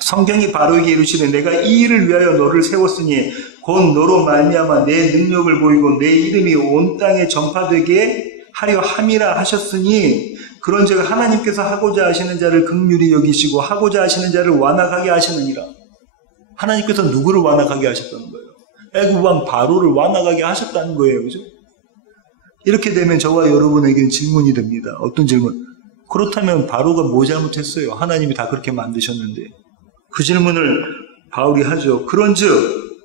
성경이 바로에게 이르시되 내가 이 일을 위하여 너를 세웠으니 곧 너로 말미암아 내 능력을 보이고 내 이름이 온 땅에 전파되게 하려 함이라 하셨으니 그런즉 하나님께서 하고자 하시는 자를 긍휼히 여기시고 하고자 하시는 자를 완악하게 하시느니라. 하나님께서 누구를 완악하게 하셨다는 거예요? 애굽 왕 바로를 완악하게 하셨다는 거예요. 그죠? 이렇게 되면 저와 여러분에게는 질문이 됩니다. 어떤 질문? 그렇다면 바로가 뭐 잘못했어요? 하나님이 다 그렇게 만드셨는데. 그 질문을 바울이 하죠. 그런즉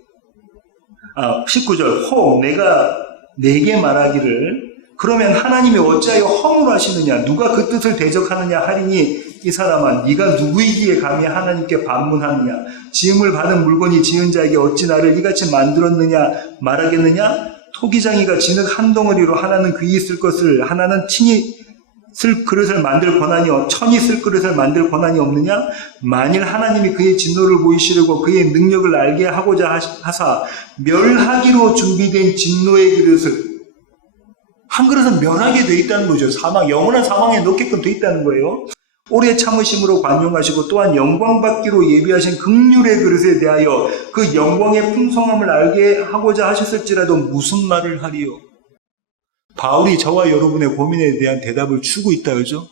19절 혹 내가 내게 말하기를 그러면 하나님이 어찌하여 허물하시느냐? 누가 그 뜻을 대적하느냐 하리니 이 사람아 네가 누구이기에 감히 하나님께 반문하느냐? 지음을 받은 물건이 지은 자에게 어찌 나를 이같이 만들었느냐 말하겠느냐? 토기장이가 진흙 한 덩어리로 하나는 귀이 쓸 것을 하나는 친이 쓸 그릇을 만들 권한이 천이 쓸 그릇을 만들 권한이 없느냐? 만일 하나님이 그의 진노를 보이시려고 그의 능력을 알게 하고자 하사 멸하기로 준비된 진노의 그릇을 한 그릇은 멸하게 돼 있다는 거죠. 영원한 사망에 넣게끔 돼 있다는 거예요. 오래 참으심으로 관용하시고 또한 영광 받기로 예비하신 긍휼의 그릇에 대하여 그 영광의 풍성함을 알게 하고자 하셨을지라도 무슨 말을 하리요? 바울이 저와 여러분의 고민에 대한 대답을 주고 있다 그죠?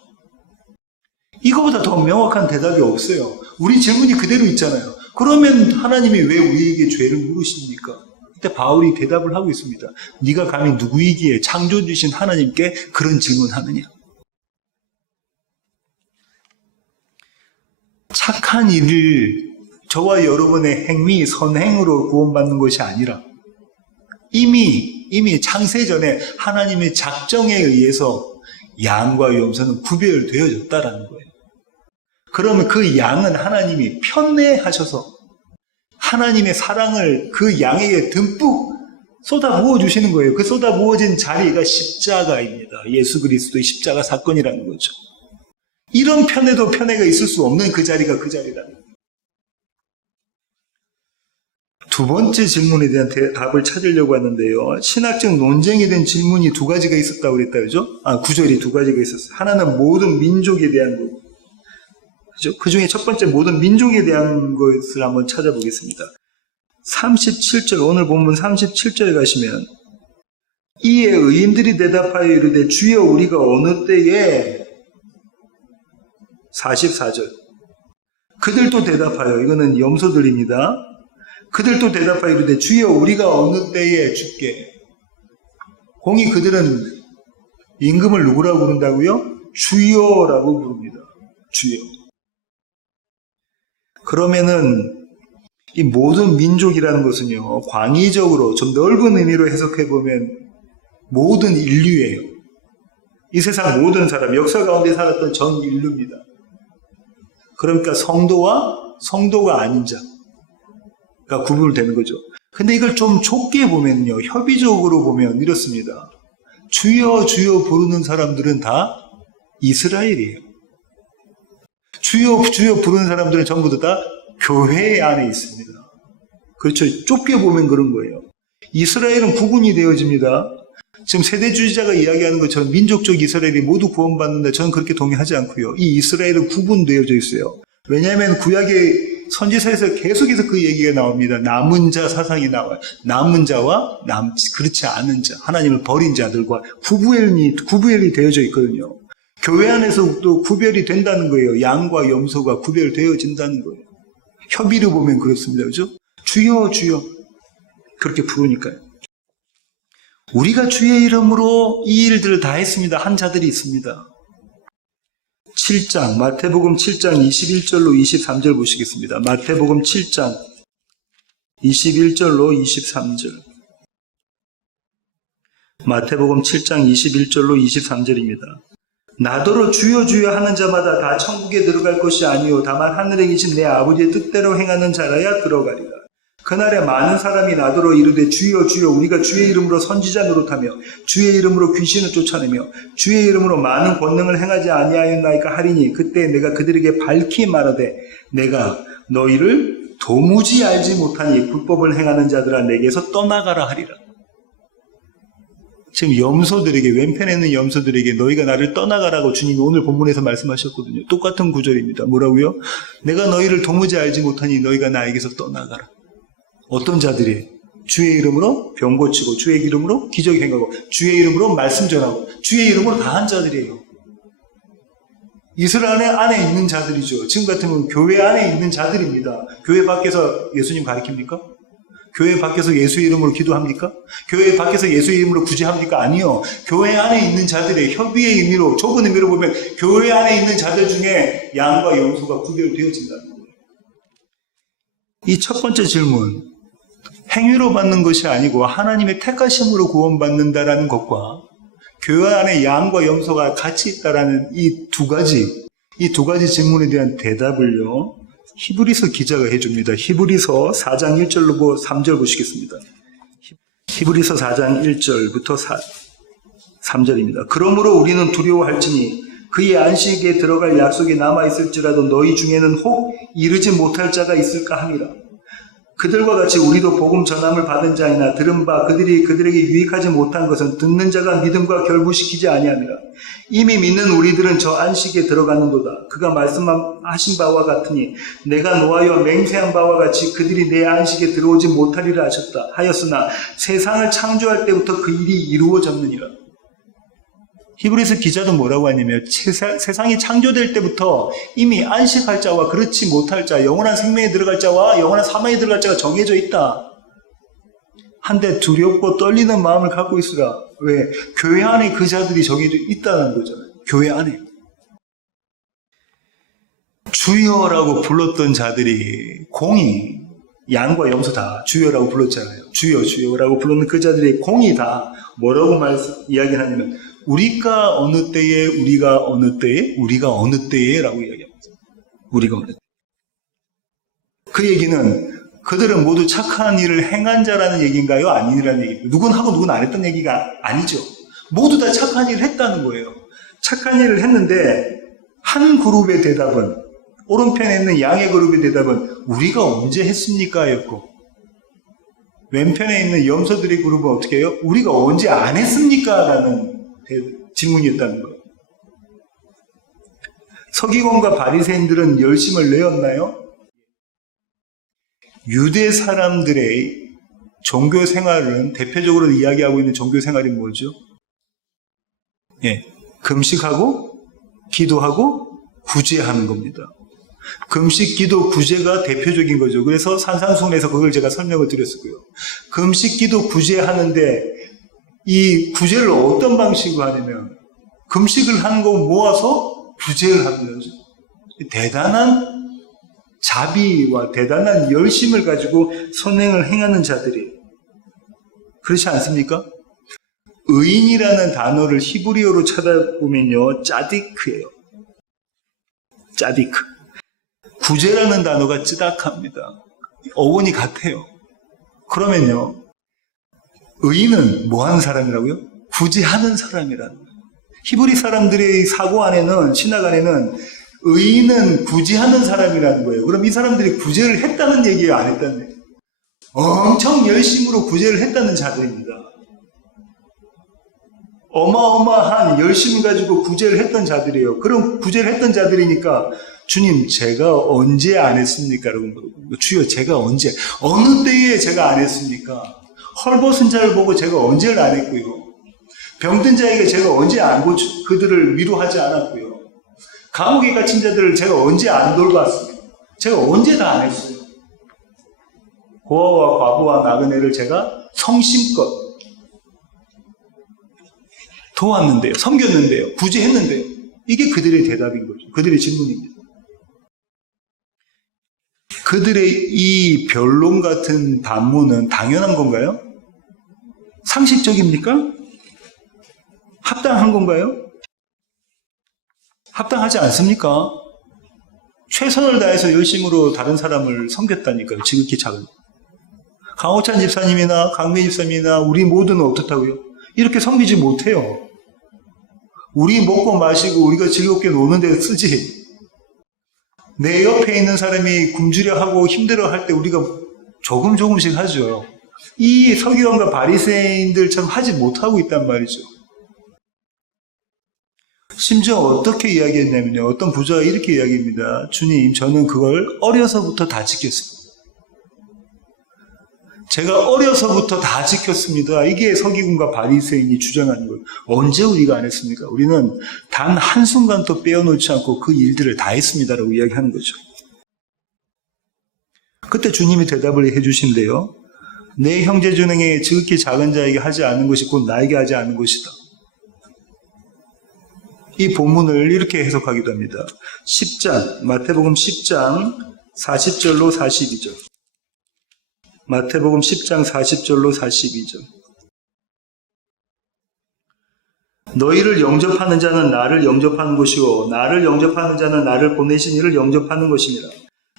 이거보다 더 명확한 대답이 없어요. 우리 질문이 그대로 있잖아요. 그러면 하나님이 왜 우리에게 죄를 물으십니까? 그때 바울이 대답을 하고 있습니다. 네가 감히 누구이기에 창조주신 하나님께 그런 질문하느냐? 착한 일을 저와 여러분의 행위, 선행으로 구원받는 것이 아니라 이미 창세전에 하나님의 작정에 의해서 양과 염소는 구별되어졌다라는 거예요. 그러면 그 양은 하나님이 편내하셔서 하나님의 사랑을 그 양에게 듬뿍 쏟아 부어주시는 거예요. 그 쏟아 부어진 자리가 십자가입니다. 예수 그리스도의 십자가 사건이라는 거죠. 이런 편에도 편애가 있을 수 없는 그 자리가 그 자리라는 거예요. 두 번째 질문에 대한 답을 찾으려고 하는데요. 신학적 논쟁이 된 질문이 두 가지가 있었다고 그랬다, 그죠? 구절이 두 가지가 있었어요. 하나는 모든 민족에 대한 거고, 그죠? 그 중에 첫 번째 모든 민족에 대한 것을 한번 찾아보겠습니다. 37절, 오늘 본문 37절에 가시면, 이에 의인들이 대답하여 이르되 주여 우리가 어느 때에 44절. 그들도 대답하여, 이거는 염소들입니다. 그들도 대답하여 이르되 주여 우리가 어느 때에 주께. 공이 그들은 임금을 누구라고 부른다고요? 주여라고 부릅니다. 주여. 그러면은 이 모든 민족이라는 것은요, 광의적으로 좀 넓은 의미로 해석해 보면 모든 인류예요. 이 세상 모든 사람, 역사 가운데 살았던 전 인류입니다. 그러니까 성도와 성도가 아닌 자가 구분되는 거죠. 근데 이걸 좀 좁게 보면요, 협의적으로 보면 이렇습니다. 주여 주여 부르는 사람들은 다 이스라엘이에요. 주여 주여 부르는 사람들은 전부 다 교회 안에 있습니다. 그렇죠. 좁게 보면 그런 거예요. 이스라엘은 구분이 되어집니다. 지금 세대주의자가 이야기하는 것처럼 민족적 이스라엘이 모두 구원받는다. 저는 그렇게 동의하지 않고요. 이 이스라엘은 구분되어져 있어요. 왜냐하면 구약의 선지서에서 계속해서 그 얘기가 나옵니다. 남은 자 사상이 나와요. 남은 자와 그렇지 않은 자, 하나님을 버린 자들과 구별이 되어져 있거든요. 교회 안에서 또 구별이 된다는 거예요. 양과 염소가 구별되어진다는 거예요. 협의를 보면 그렇습니다. 그죠? 주여 주여 그렇게 부르니까요. 우리가 주의 이름으로 이 일들을 다 했습니다. 한 자들이 있습니다. 7장 마태복음 7장 21절로 23절 보시겠습니다. 마태복음 7장 21절로 23절. 마태복음 7장 21절로 23절입니다. 나더러 주여 주여 하는 자마다 다 천국에 들어갈 것이 아니요 다만 하늘에 계신 내 아버지의 뜻대로 행하는 자라야 들어가리라. 그날에 많은 사람이 나더러 이르되 주여 주여 우리가 주의 이름으로 선지자 노릇하며 주의 이름으로 귀신을 쫓아내며 주의 이름으로 많은 권능을 행하지 아니하였나이까 하리니 그때 내가 그들에게 밝히 말하되 내가 너희를 도무지 알지 못하니 불법을 행하는 자들아 내게서 떠나가라 하리라. 지금 염소들에게 왼편에 있는 염소들에게 너희가 나를 떠나가라고 주님이 오늘 본문에서 말씀하셨거든요. 똑같은 구절입니다. 뭐라고요? 내가 너희를 도무지 알지 못하니 너희가 나에게서 떠나가라. 어떤 자들이 주의 이름으로 병 고치고 주의 이름으로 기적 행하고 주의 이름으로 말씀 전하고 주의 이름으로 다 한 자들이에요. 이스라엘 안에 있는 자들이죠. 지금 같으면 교회 안에 있는 자들입니다. 교회 밖에서 예수님 가리킵니까? 교회 밖에서 예수의 이름으로 기도합니까? 교회 밖에서 예수의 이름으로 구제합니까? 아니요. 교회 안에 있는 자들의 협의의 의미로, 좁은 의미로 보면 교회 안에 있는 자들 중에 양과 염소가 구별되어진다는 거예요. 이 첫 번째 질문, 행위로 받는 것이 아니고 하나님의 택하심으로 구원받는다라는 것과 교회 안에 양과 염소가 같이 있다라는 이 두 가지 질문에 대한 대답을요, 히브리서 기자가 해줍니다. 히브리서 4장 1절로 3절 보시겠습니다. 히브리서 4장 1절부터 3절입니다. 그러므로 우리는 두려워할지니 그의 안식에 들어갈 약속이 남아있을지라도 너희 중에는 혹 이르지 못할 자가 있을까 함이라. 그들과 같이 우리도 복음 전함을 받은 자이나 들은 바 그들이 그들에게 유익하지 못한 것은 듣는 자가 믿음과 결부시키지 아니하니라. 이미 믿는 우리들은 저 안식에 들어가는도다. 그가 말씀하신 바와 같으니 내가 노하여 맹세한 바와 같이 그들이 내 안식에 들어오지 못하리라 하셨다. 하였으나 세상을 창조할 때부터 그 일이 이루어졌느니라. 히브리서 기자도 뭐라고 하냐면 세상이 창조될 때부터 이미 안식할 자와 그렇지 못할 자, 영원한 생명에 들어갈 자와 영원한 사망에 들어갈 자가 정해져 있다. 한데 두렵고 떨리는 마음을 갖고 있으라. 왜? 교회 안에 그 자들이 정해져 있다는 거잖아요. 교회 안에. 주여라고 불렀던 자들이 공이 양과 염소 다 주여라고 불렀잖아요. 주여 주여라고 불렀는 그 자들이 공이 다 뭐라고 이야기하냐면 우리가 어느 때에 우리가 어느 때에 우리가 어느 때에 라고 이야기합니다. 우리가 어느 때. 그 얘기는 그들은 모두 착한 일을 행한 자라는 얘기인가요? 아니라는 얘기입니다. 누군 하고 누군 안 했던 얘기가 아니죠. 모두 다 착한 일을 했다는 거예요. 착한 일을 했는데 한 그룹의 대답은, 오른편에 있는 양의 그룹의 대답은 우리가 언제 했습니까? 였고 왼편에 있는 염소들의 그룹은 어떻게 해요? 우리가 언제 안 했습니까? 라는 질문이었다는 거예요. 서기관과 바리새인들은 열심을 내었나요? 유대 사람들의 종교 생활은 대표적으로 이야기하고 있는 종교 생활이 뭐죠? 예, 금식하고 기도하고 구제하는 겁니다. 금식, 기도, 구제가 대표적인 거죠. 그래서 산상수훈에서 그걸 제가 설명을 드렸고요. 금식, 기도, 구제하는데 이 구제를 어떤 방식으로 하냐면 금식을 하는 거 모아서 구제를 합니다. 대단한 자비와 대단한 열심을 가지고 선행을 행하는 자들이에요. 그렇지 않습니까? 의인이라는 단어를 히브리어로 찾아보면요, 짜디크예요. 짜디크. 구제라는 단어가 찌닥합니다. 어원이 같아요. 그러면요, 의인은 뭐 하는 사람이라고요? 구제하는 사람이라는 거예요. 히브리 사람들의 사고 안에는, 신학 안에는 의인은 구제하는 사람이라는 거예요. 그럼 이 사람들이 구제를 했다는 얘기예요, 안 했다는 얘기예요? 엄청 열심으로 구제를 했다는 자들입니다. 어마어마한 열심 가지고 구제를 했던 자들이에요. 그럼 구제를 했던 자들이니까 주님, 제가 언제 안 했습니까? 라고 물어보고, 주여, 제가 언제, 어느 때에 제가 안 했습니까? 헐벗은 자를 보고 제가 언제를 안 했고요. 병든 자에게 제가 언제 안 고쳐 그들을 위로하지 않았고요. 감옥에 갇힌 자들을 제가 언제 안 돌봤습니까? 제가 언제 다 안 했어요. 고아와 과부와 나그네를 제가 성심껏 도왔는데요. 섬겼는데요. 구제했는데요. 이게 그들의 대답인 거죠. 그들의 질문입니다. 그들의 이 변론 같은 반문은 당연한 건가요? 상식적입니까? 합당한 건가요? 합당하지 않습니까? 최선을 다해서 열심으로 다른 사람을 섬겼다니까요. 지극히 작은. 강호찬 집사님이나 강민 집사님이나 우리 모두는 어떻다고요? 이렇게 섬기지 못해요. 우리 먹고 마시고 우리가 즐겁게 노는 데 쓰지. 내 옆에 있는 사람이 굶주려 하고 힘들어 할 때 우리가 조금씩 하죠. 이 서기관과 바리새인들처럼 하지 못하고 있단 말이죠. 심지어 어떻게 이야기했냐면요. 어떤 부자가 이렇게 이야기합니다. 주님, 저는 그걸 어려서부터 다 지켰습니다. 제가 어려서부터 다 지켰습니다. 이게 서기관과 바리새인이 주장하는 거예요. 언제 우리가 안 했습니까? 우리는 단 한순간도 빼어놓지 않고 그 일들을 다 했습니다라고 이야기하는 거죠. 그때 주님이 대답을 해주신대요. 내 형제 중에 지극히 작은 자에게 하지 않는 것이 곧 나에게 하지 않는 것이다. 이 본문을 이렇게 해석하기도 합니다. 10장, 마태복음 10장 40절로 42절. 마태복음 10장 40절로 42절. 너희를 영접하는 자는 나를 영접하는 것이요 나를 영접하는 자는 나를 보내신 이를 영접하는 것이니라.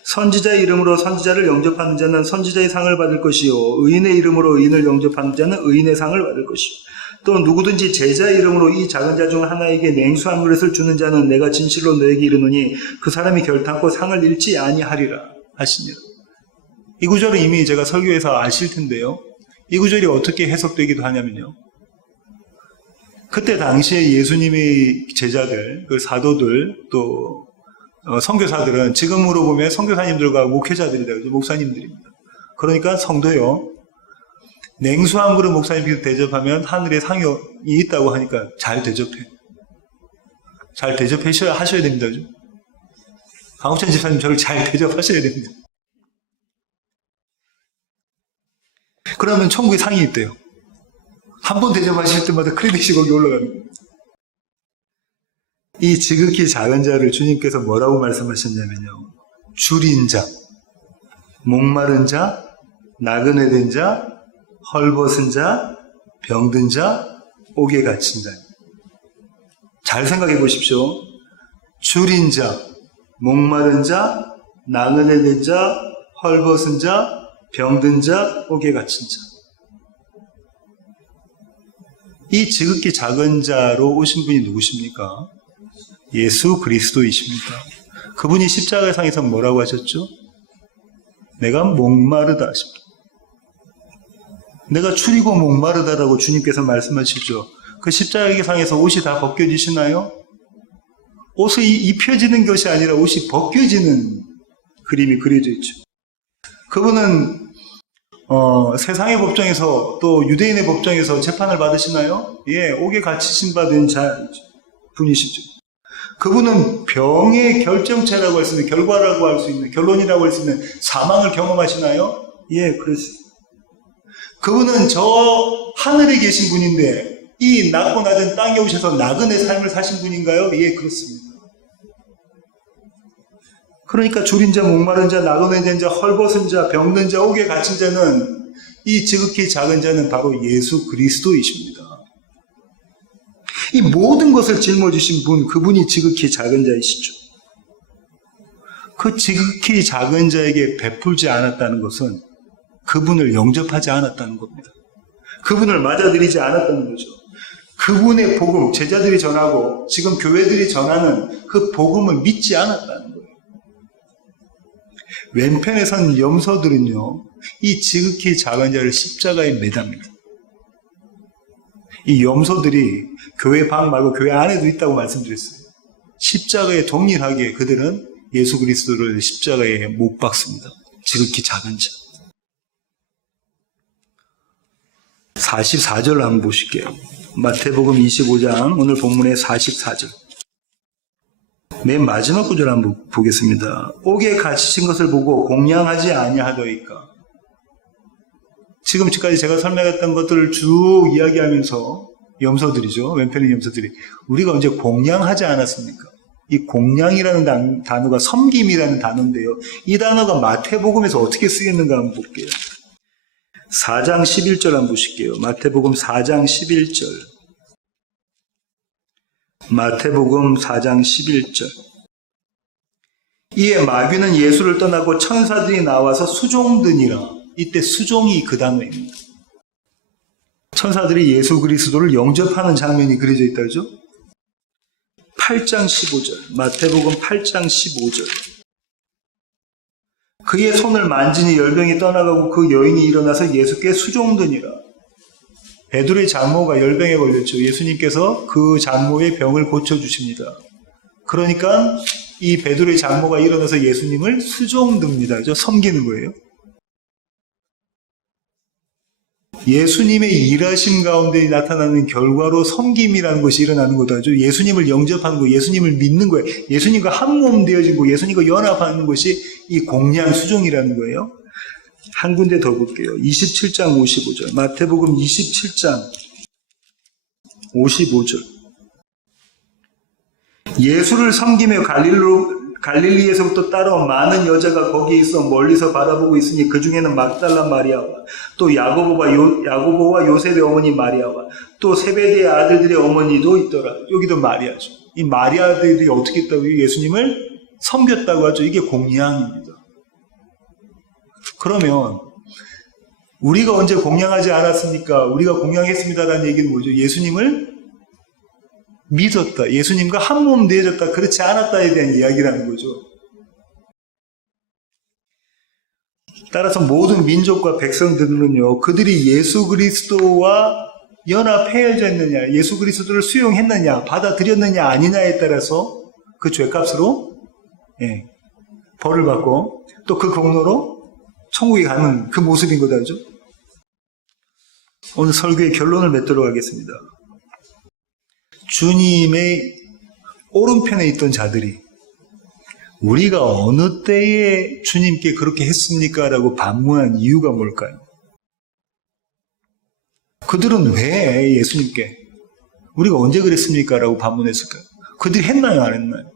선지자의 이름으로 선지자를 영접하는 자는 선지자의 상을 받을 것이요 의인의 이름으로 의인을 영접하는 자는 의인의 상을 받을 것이요 또 누구든지 제자의 이름으로 이 작은 자 중 하나에게 냉수 한 그릇을 주는 자는 내가 진실로 너에게 이르노니 그 사람이 결탄코 상을 잃지 아니하리라 하시니라. 이 구절은 이미 제가 설교에서 아실 텐데요. 이 구절이 어떻게 해석되기도 하냐면요. 그때 당시에 예수님의 제자들, 그 사도들, 또 선교사들은 지금으로 보면 선교사님들과 목회자들이다, 목사님들입니다. 그러니까 성도요. 냉수 한 그릇 목사님께서 대접하면 하늘에 상이 있다고 하니까 잘 대접해요. 잘 대접하셔야 됩니다. 그죠? 강호찬 집사님 저를 잘 대접하셔야 됩니다. 그러면 천국에 상이 있대요. 한 번 대접하실 때마다 크레딧이 거기 올라가는 거예요. 이 지극히 작은 자를 주님께서 뭐라고 말씀하셨냐면요. 줄인 자, 목마른 자, 나그네 된 자, 헐벗은 자, 병든 자, 옥에 갇힌 자. 잘 생각해 보십시오. 줄인 자, 목마른 자, 나그네 된 자, 헐벗은 자, 병든 자, 옥에 갇힌 자. 이 지극히 작은 자로 오신 분이 누구십니까? 예수 그리스도이십니다. 그분이 십자가상에서 뭐라고 하셨죠? 내가 목마르다 하십니다. 내가 추리고 목마르다라고 주님께서 말씀하시죠. 그 십자가상에서 옷이 다 벗겨지시나요? 옷이 입혀지는 것이 아니라 옷이 벗겨지는 그림이 그려져 있죠. 그분은 세상의 법정에서 또 유대인의 법정에서 재판을 받으시나요? 예, 옥에 갇히신 바 된 분이시죠. 그분은 병의 결정체라고 할 수 있는, 결과라고 할 수 있는, 결론이라고 할 수 있는 사망을 경험하시나요? 예, 그렇습니다. 그분은 저 하늘에 계신 분인데 이 낮고 낮은 땅에 오셔서 나그네 삶을 사신 분인가요? 예, 그렇습니다. 그러니까 줄인 자, 목마른 자, 나그네 자, 헐벗은 자, 병든 자, 옥에 갇힌 자는 이 지극히 작은 자는 바로 예수 그리스도이십니다. 이 모든 것을 짊어지신 분, 그분이 지극히 작은 자이시죠. 그 지극히 작은 자에게 베풀지 않았다는 것은 그분을 영접하지 않았다는 겁니다. 그분을 맞아들이지 않았다는 거죠. 그분의 복음, 제자들이 전하고 지금 교회들이 전하는 그 복음을 믿지 않았다는 거예요. 왼편에 선 염소들은요, 이 지극히 작은 자를 십자가에 매답니다. 이 염소들이 교회 밖 말고 교회 안에도 있다고 말씀드렸어요. 십자가에 동일하게 그들은 예수 그리스도를 십자가에 못 박습니다. 지극히 작은 자. 44절 한번 보실게요. 마태복음 25장 오늘 본문의 44절. 맨 마지막 구절 한번 보겠습니다. 옥에 갇히신 것을 보고 공양하지 아니하더이까. 지금까지 제가 설명했던 것들을 쭉 이야기하면서 염소들이죠. 왼편의 염소들이 우리가 언제 공양하지 않았습니까? 이 공양이라는 단어가 섬김이라는 단어인데요. 이 단어가 마태복음에서 어떻게 쓰였는가 한번 볼게요. 4장 11절 한번 보실게요. 마태복음 4장 11절. 마태복음 4장 11절. 이에 마귀는 예수를 떠나고 천사들이 나와서 수종드니라. 이때 수종이 그 단어입니다. 천사들이 예수 그리스도를 영접하는 장면이 그려져 있다죠. 8장 15절. 마태복음 8장 15절. 그의 손을 만지니 열병이 떠나가고 그 여인이 일어나서 예수께 수종드니라. 베드로의 장모가 열병에 걸렸죠. 예수님께서 그 장모의 병을 고쳐주십니다. 그러니까 이 베드로의 장모가 일어나서 예수님을 수종듭니다. 섬기는 거예요. 예수님의 일하심 가운데 나타나는 결과로 섬김이라는 것이 일어나는 거죠. 예수님을 영접하는 거, 예수님을 믿는 거예요. 예수님과 한 몸 되어진 거, 예수님과 연합하는 것이 이 공양 수종이라는 거예요. 한 군데 더 볼게요. 27장 55절. 마태복음 27장 55절. 예수를 섬기며 갈릴리에서부터 따라온 많은 여자가 거기에 있어 멀리서 바라보고 있으니 그 중에는 막달라 마리아와 또 야고보와 요셉의 어머니 마리아와 또 세베대의 아들들의 어머니도 있더라. 여기도 마리아죠. 이 마리아들이 어떻게 했다고요? 예수님을 섬겼다고 하죠. 이게 공양입니다. 그러면 우리가 언제 공양하지 않았습니까? 우리가 공양했습니다라는 얘기는 뭐죠? 예수님을 믿었다. 예수님과 한 몸 되어졌다. 그렇지 않았다에 대한 이야기라는 거죠. 따라서 모든 민족과 백성들은요, 그들이 예수 그리스도와 연합해져 있느냐, 예수 그리스도를 수용했느냐, 받아들였느냐, 아니냐에 따라서 그 죄값으로 벌을 받고 또 그 공로로 천국에 가는 그 모습인 거죠. 오늘 설교의 결론을 맺도록 하겠습니다. 주님의 오른편에 있던 자들이 우리가 어느 때에 주님께 그렇게 했습니까? 라고 반문한 이유가 뭘까요? 그들은 왜 예수님께 우리가 언제 그랬습니까? 라고 반문했을까요? 그들이 했나요? 안 했나요?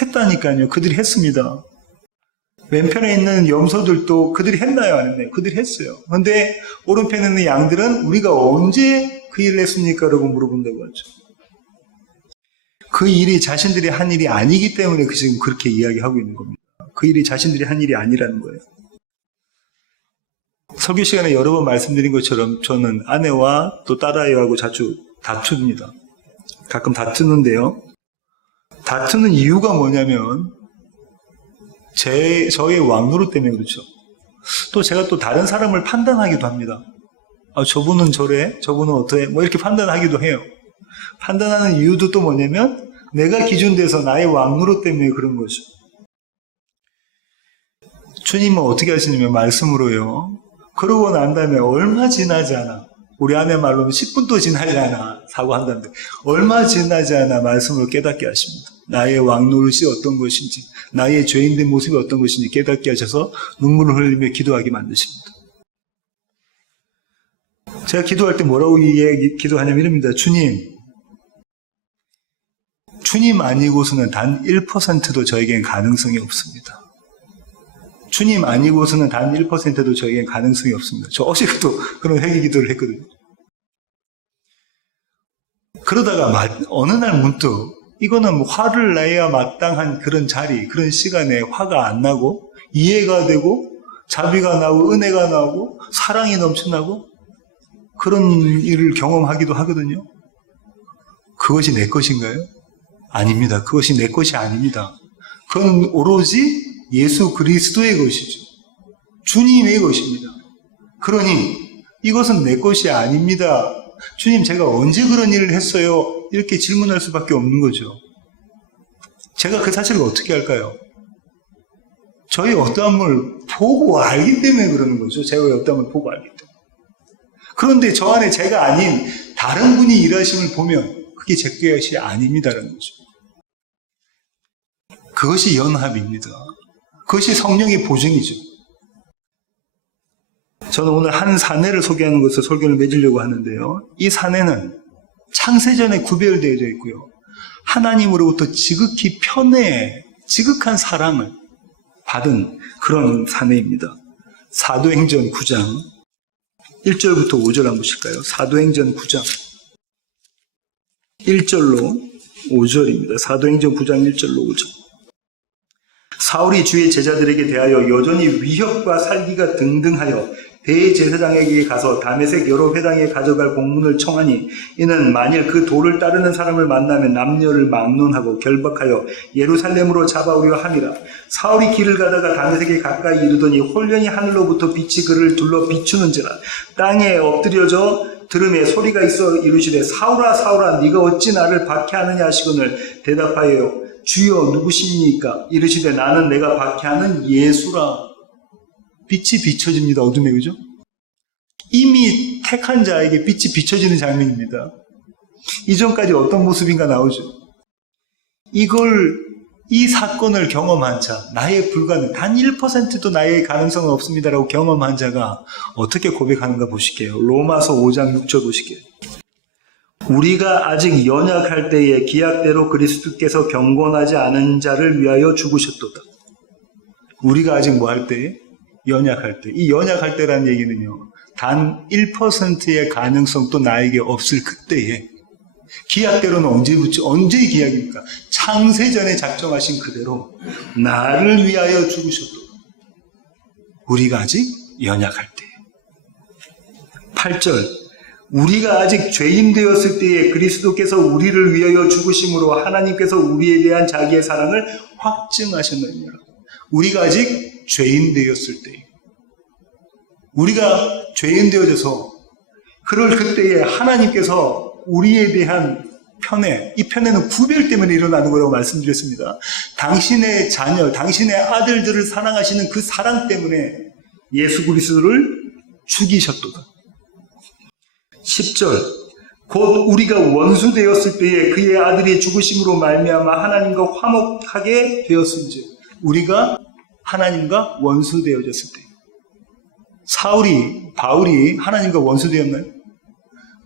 했다니까요. 그들이 했습니다. 왼편에 있는 염소들도 그들이 했나요? 안 했나요? 그들이 했어요. 그런데 오른편에 있는 양들은 우리가 언제 그 일을 했습니까? 라고 물어본다고 하죠. 그 일이 자신들이 한 일이 아니기 때문에 지금 그렇게 이야기하고 있는 겁니다. 그 일이 자신들이 한 일이 아니라는 거예요. 설교 시간에 여러 번 말씀드린 것처럼 저는 아내와 또 딸아이하고 자주 다툽니다. 가끔 다투는데요. 다투는 이유가 뭐냐면 저의 왕노릇 때문에 그렇죠. 또 제가 또 다른 사람을 판단하기도 합니다. 저분은 저래, 저분은 어떠해, 뭐 이렇게 판단하기도 해요. 판단하는 이유도 또 뭐냐면 내가 기준돼서 나의 왕노릇 때문에 그런 거죠. 주님은 어떻게 하시냐면 말씀으로요. 그러고 난 다음에 얼마 지나지 않아. 우리 아내 말로는 10분도 지나지 않아. 사고한다는데 얼마 지나지 않아 말씀을 깨닫게 하십니다. 나의 왕노릇이 어떤 것인지, 나의 죄인된 모습이 어떤 것인지 깨닫게 하셔서 눈물을 흘리며 기도하게 만드십니다. 제가 기도할 때 뭐라고 기도하냐면 이럽니다. 주님 아니고서는 단 1%도 저에겐 가능성이 없습니다. 주님 아니고서는 단 1%도 저에겐 가능성이 없습니다. 저 어제도 그런 회개 기도를 했거든요. 그러다가 어느 날 문득 이거는 화를 내야 마땅한 그런 자리, 그런 시간에 화가 안 나고 이해가 되고 자비가 나고 은혜가 나고 사랑이 넘쳐나고 그런 일을 경험하기도 하거든요. 그것이 내 것인가요? 아닙니다. 그것이 내 것이 아닙니다. 그건 오로지 예수 그리스도의 것이죠. 주님의 것입니다. 그러니 이것은 내 것이 아닙니다. 주님, 제가 언제 그런 일을 했어요? 이렇게 질문할 수밖에 없는 거죠. 제가 그 사실을 어떻게 할까요? 저의 어떠함을 보고 알기 때문에 그러는 거죠. 제가 어떠함을 보고 알기 때문에. 그런데 저 안에 제가 아닌 다른 분이 일하심을 보면 그게 제 것이 아닙니다라는 거죠. 그것이 연합입니다. 그것이 성령의 보증이죠. 저는 오늘 한 사내를 소개하는 것을 설교를 맺으려고 하는데요. 이 사내는 창세전에 구별되어져 있고요. 하나님으로부터 지극히 지극한 사랑을 받은 그런 사내입니다. 사도행전 9장 1절부터 5절 한번 보실까요? 사도행전 9장 1절로 5절입니다. 사도행전 9장 1절로 5절. 사울이 주의 제자들에게 대하여 여전히 위협과 살기가 등등하여 대제사장에게 가서 다메섹 여러 회당에 가져갈 공문을 청하니 이는 만일 그 도를 따르는 사람을 만나면 남녀를 막론하고 결박하여 예루살렘으로 잡아오려 함이라. 사울이 길을 가다가 다메섹에 가까이 이르더니 홀련히 하늘로부터 빛이 그를 둘러 비추는지라. 땅에 엎드려져 들음에 소리가 있어 이르시되 사울아 사울아 네가 어찌 나를 박해하느냐 하시거늘 대답하여 주여 누구십니까? 이르시되 나는 내가 박해하는 예수라. 빛이 비춰집니다. 어둠에, 그죠? 이미 택한 자에게 빛이 비춰지는 장면입니다. 이전까지 어떤 모습인가 나오죠. 이 사건을 경험한 자, 나의 불가능, 단 1%도 나의 가능성은 없습니다라고 경험한 자가 어떻게 고백하는가 보실게요. 로마서 5장 6절 보실게요. 우리가 아직 연약할 때에 기약대로 그리스도께서 경건하지 않은 자를 위하여 죽으셨도다. 우리가 아직 뭐 할 때에? 연약할 때. 이 연약할 때라는 얘기는요, 단 1%의 가능성도 나에게 없을 그때에, 기약대로는 언제 기약입니까? 창세전에 작정하신 그대로 나를 위하여 죽으셨도다. 우리가 아직 연약할 때에. 8절. 우리가 아직 죄인 되었을 때에 그리스도께서 우리를 위하여 죽으심으로 하나님께서 우리에 대한 자기의 사랑을 확증하셨느니라. 우리가 아직 죄인 되었을 때에, 우리가 죄인 되어져서 그럴 그때에 하나님께서 우리에 대한 편애, 이 편애는 구별 때문에 일어나는 거라고 말씀드렸습니다. 당신의 자녀, 당신의 아들들을 사랑하시는 그 사랑 때문에 예수 그리스도를 죽이셨도다. 10절. 곧 우리가 원수 되었을 때에 그의 아들이 죽으심으로 말미암아 하나님과 화목하게 되었은즉. 우리가 하나님과 원수 되어졌을 때. 바울이 하나님과 원수 되었나요?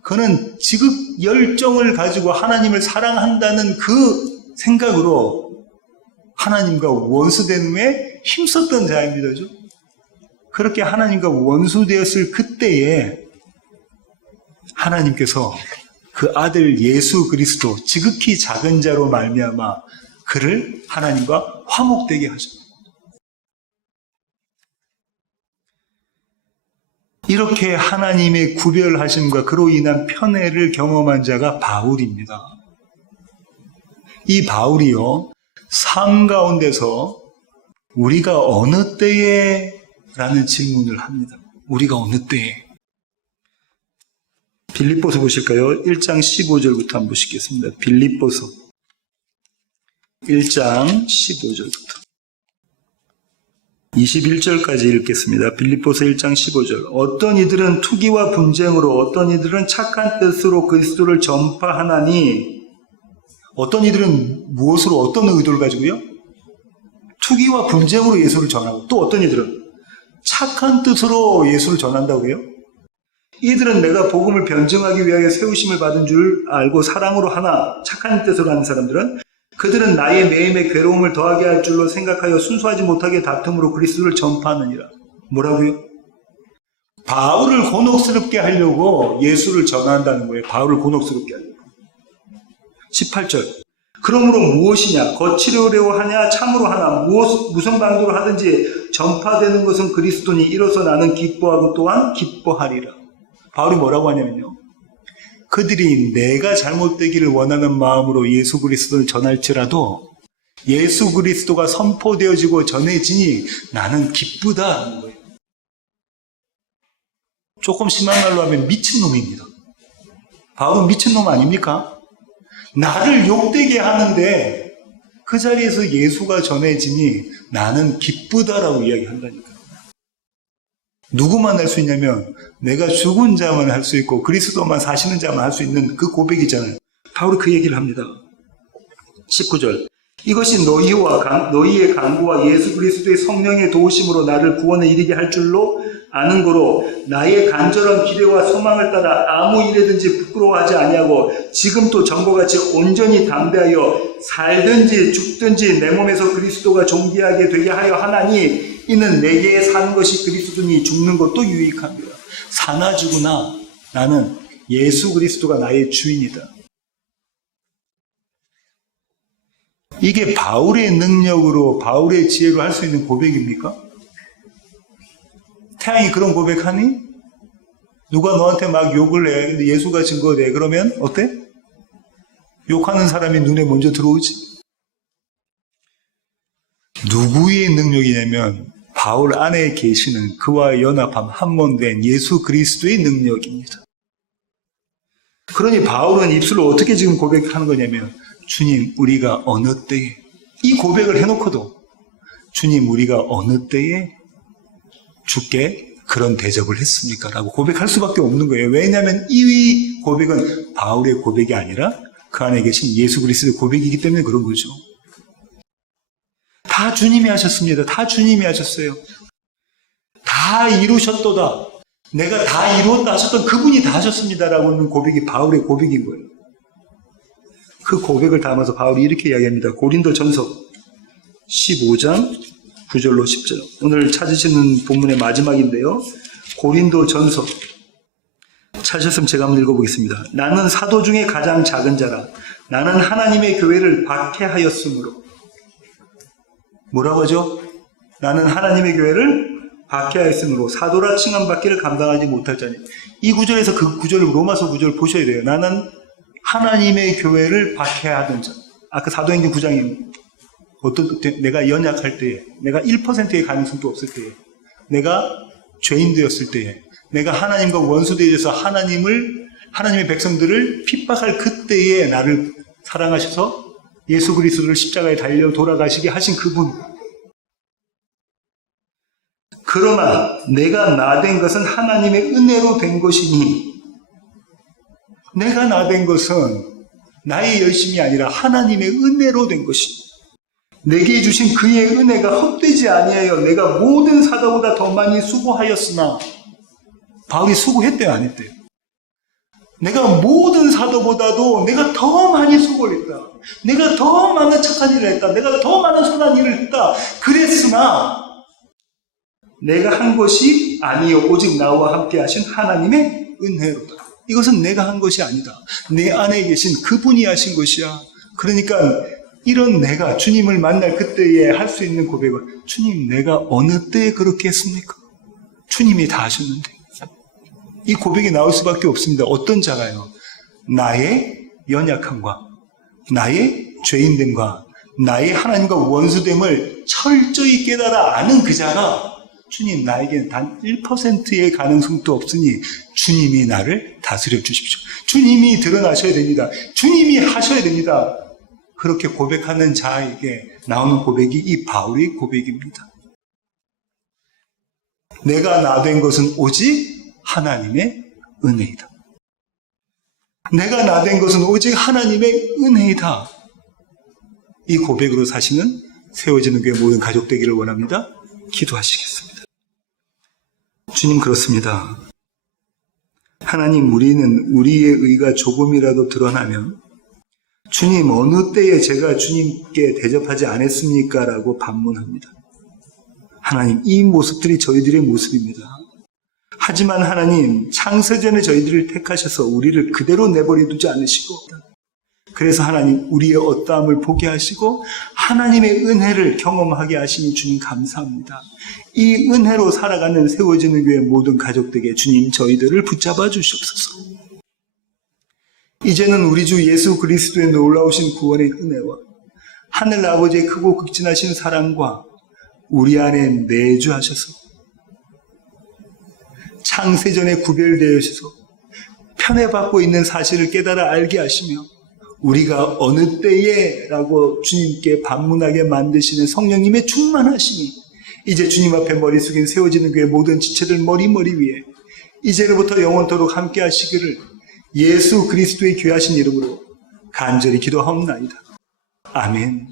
그는 지극 열정을 가지고 하나님을 사랑한다는 그 생각으로 하나님과 원수됨에 힘썼던 자입니다. 그죠? 그렇게 하나님과 원수 되었을 그때에 하나님께서 그 아들 예수 그리스도 지극히 작은 자로 말미암아 그를 하나님과 화목되게 하셨다. 이렇게 하나님의 구별하심과 그로 인한 편애를 경험한 자가 바울입니다. 이 바울이요, 삶 가운데서 우리가 어느 때에? 라는 질문을 합니다. 우리가 어느 때에? 빌립보서 보실까요? 1장 15절부터 한번 보시겠습니다. 빌립보서 1장 15절부터 21절까지 읽겠습니다. 빌립보서 1장 15절. 어떤 이들은 투기와 분쟁으로, 어떤 이들은 착한 뜻으로 그리스도를 전파하나니, 어떤 이들은 무엇으로, 어떤 의도를 가지고요? 투기와 분쟁으로 예수를 전하고, 또 어떤 이들은 착한 뜻으로 예수를 전한다고요? 이들은 내가 복음을 변증하기 위하여 세우심을 받은 줄 알고 사랑으로 하나 착한 뜻으로 하는 사람들은 그들은 나의 매임에 괴로움을 더하게 할 줄로 생각하여 순수하지 못하게 다툼으로 그리스도를 전파하느니라. 뭐라고요? 바울을 곤혹스럽게 하려고 예수를 전한다는 거예요. 바울을 곤혹스럽게 하려고. 18절. 그러므로 무엇이냐? 거치려고 하냐? 참으로 하나? 무슨 방도로 하든지 전파되는 것은 그리스도니 이로써 나는 기뻐하고 또한 기뻐하리라. 바울이 뭐라고 하냐면요. 그들이 내가 잘못되기를 원하는 마음으로 예수 그리스도를 전할지라도 예수 그리스도가 선포되어지고 전해지니 나는 기쁘다는 거예요. 조금 심한 말로 하면 미친놈입니다. 바울은 미친놈 아닙니까? 나를 욕되게 하는데 그 자리에서 예수가 전해지니 나는 기쁘다라고 이야기한다니까요. 누구만 할 수 있냐면 내가 죽은 자만 할 수 있고 그리스도만 사시는 자만 할 수 있는 그 고백이잖아요. 바울이 그 얘기를 합니다. 19절. 이것이 너희의 간구와 예수 그리스도의 성령의 도우심으로 나를 구원에 이르게 할 줄로 아는 거로 나의 간절한 기대와 소망을 따라 아무 일에든지 부끄러워하지 아니하고 지금도 전과같이 온전히 담대하여 살든지 죽든지 내 몸에서 그리스도가 존귀하게 되게 하여 하나니 이는 내게 사는 것이 그리스도니 죽는 것도 유익합니다. 사나 죽으나 나는 예수 그리스도가 나의 주인이다. 이게 바울의 능력으로 바울의 지혜로 할 수 있는 고백입니까? 태양이 그런 고백하니? 누가 너한테 막 욕을 해. 근데 예수가 증거돼. 그러면 어때? 욕하는 사람이 눈에 먼저 들어오지. 누구의 능력이냐면 바울 안에 계시는 그와 연합함 한몬된 예수 그리스도의 능력입니다. 그러니 바울은 입술로 어떻게 지금 고백하는 거냐면 주님 우리가 어느 때에 이 고백을 해놓고도 주님 우리가 어느 때에 주께 그런 대접을 했습니까? 라고 고백할 수밖에 없는 거예요. 왜냐하면 이 고백은 바울의 고백이 아니라 그 안에 계신 예수 그리스도의 고백이기 때문에 그런 거죠. 다 주님이 하셨습니다. 다 주님이 하셨어요. 다 이루셨도다. 내가 다 이루었다 하셨던 그분이 다 하셨습니다라고 하는 고백이 바울의 고백인 거예요. 그 고백을 담아서 바울이 이렇게 이야기합니다. 고린도전서 15장 9절로 10절. 오늘 찾으시는 본문의 마지막인데요. 고린도전서 찾으셨으면 제가 한번 읽어보겠습니다. 나는 사도 중에 가장 작은 자라. 나는 하나님의 교회를 박해하였으므로. 뭐라고 하죠? 나는 하나님의 교회를 박해하였으므로 사도라 칭함받기를 감당하지 못할 자니. 이 구절에서 그 구절을 로마서 구절을 보셔야 돼요. 나는 하나님의 교회를 박해하던 자. 아까 사도행전 9장에 어떤 때 내가 연약할 때에, 내가 1%의 가능성도 없을 때에, 내가 죄인 되었을 때에, 내가 하나님과 원수되어서 하나님의 백성들을 핍박할 그때에 나를 사랑하셔서 예수 그리스도를 십자가에 달려 돌아가시게 하신 그분. 그러나 내가 나된 것은 하나님의 은혜로 된 것이니, 내가 나된 것은 나의 열심이 아니라 하나님의 은혜로 된 것이니, 내게 주신 그의 은혜가 헛되지 아니하여 내가 모든 사도보다 더 많이 수고하였으나. 바울이 수고했대요, 안 했대요? 내가 모든 사도보다도 내가 더 많이 수고를 했다. 내가 더 많은 착한 일을 했다. 내가 더 많은 선한 일을 했다. 그랬으나 내가 한 것이 아니요 오직 나와 함께 하신 하나님의 은혜로다. 이것은 내가 한 것이 아니다. 내 안에 계신 그분이 하신 것이야. 그러니까 이런 내가 주님을 만날 그때에 할 수 있는 고백은 주님 내가 어느 때에 그렇게 했습니까? 주님이 다 하셨는데. 이 고백이 나올 수밖에 없습니다. 어떤 자가요? 나의 연약함과 나의 죄인됨과 나의 하나님과 원수됨을 철저히 깨달아 아는 그 자가 주님 나에겐 단 1%의 가능성도 없으니 주님이 나를 다스려 주십시오. 주님이 드러나셔야 됩니다. 주님이 하셔야 됩니다. 그렇게 고백하는 자에게 나오는 고백이 이 바울의 고백입니다. 내가 나된 것은 오직 하나님의 은혜이다. 내가 나된 것은 오직 하나님의 은혜이다. 이 고백으로 사시는 세워지는 교회 모든 가족 되기를 원합니다. 기도하시겠습니다. 주님 그렇습니다. 하나님, 우리는 우리의 의가 조금이라도 드러나면 주님, 어느 때에 제가 주님께 대접하지 않았습니까? 라고 반문합니다. 하나님, 이 모습들이 저희들의 모습입니다. 하지만 하나님, 창세전에 저희들을 택하셔서 우리를 그대로 내버려 두지 않으시고, 그래서 하나님, 우리의 어떠함을 보게 하시고 하나님의 은혜를 경험하게 하시니 주님 감사합니다. 이 은혜로 살아가는 세워지는 교회 모든 가족들에게 주님 저희들을 붙잡아 주시옵소서. 이제는 우리 주 예수 그리스도의 놀라우신 구원의 은혜와 하늘 아버지의 크고 극진하신 사랑과 우리 안에 내주하셔서 창세전에 구별되어서 편애받고 있는 사실을 깨달아 알게 하시며 우리가 어느 때에 라고 주님께 반문하게 만드시는 성령님의 충만하심이 이제 주님 앞에 머리 숙인 세워지는 교회 모든 지체들 머리 위에 이제로부터 영원토록 함께 하시기를 예수 그리스도의 귀하신 이름으로 간절히 기도하옵나이다. 아멘.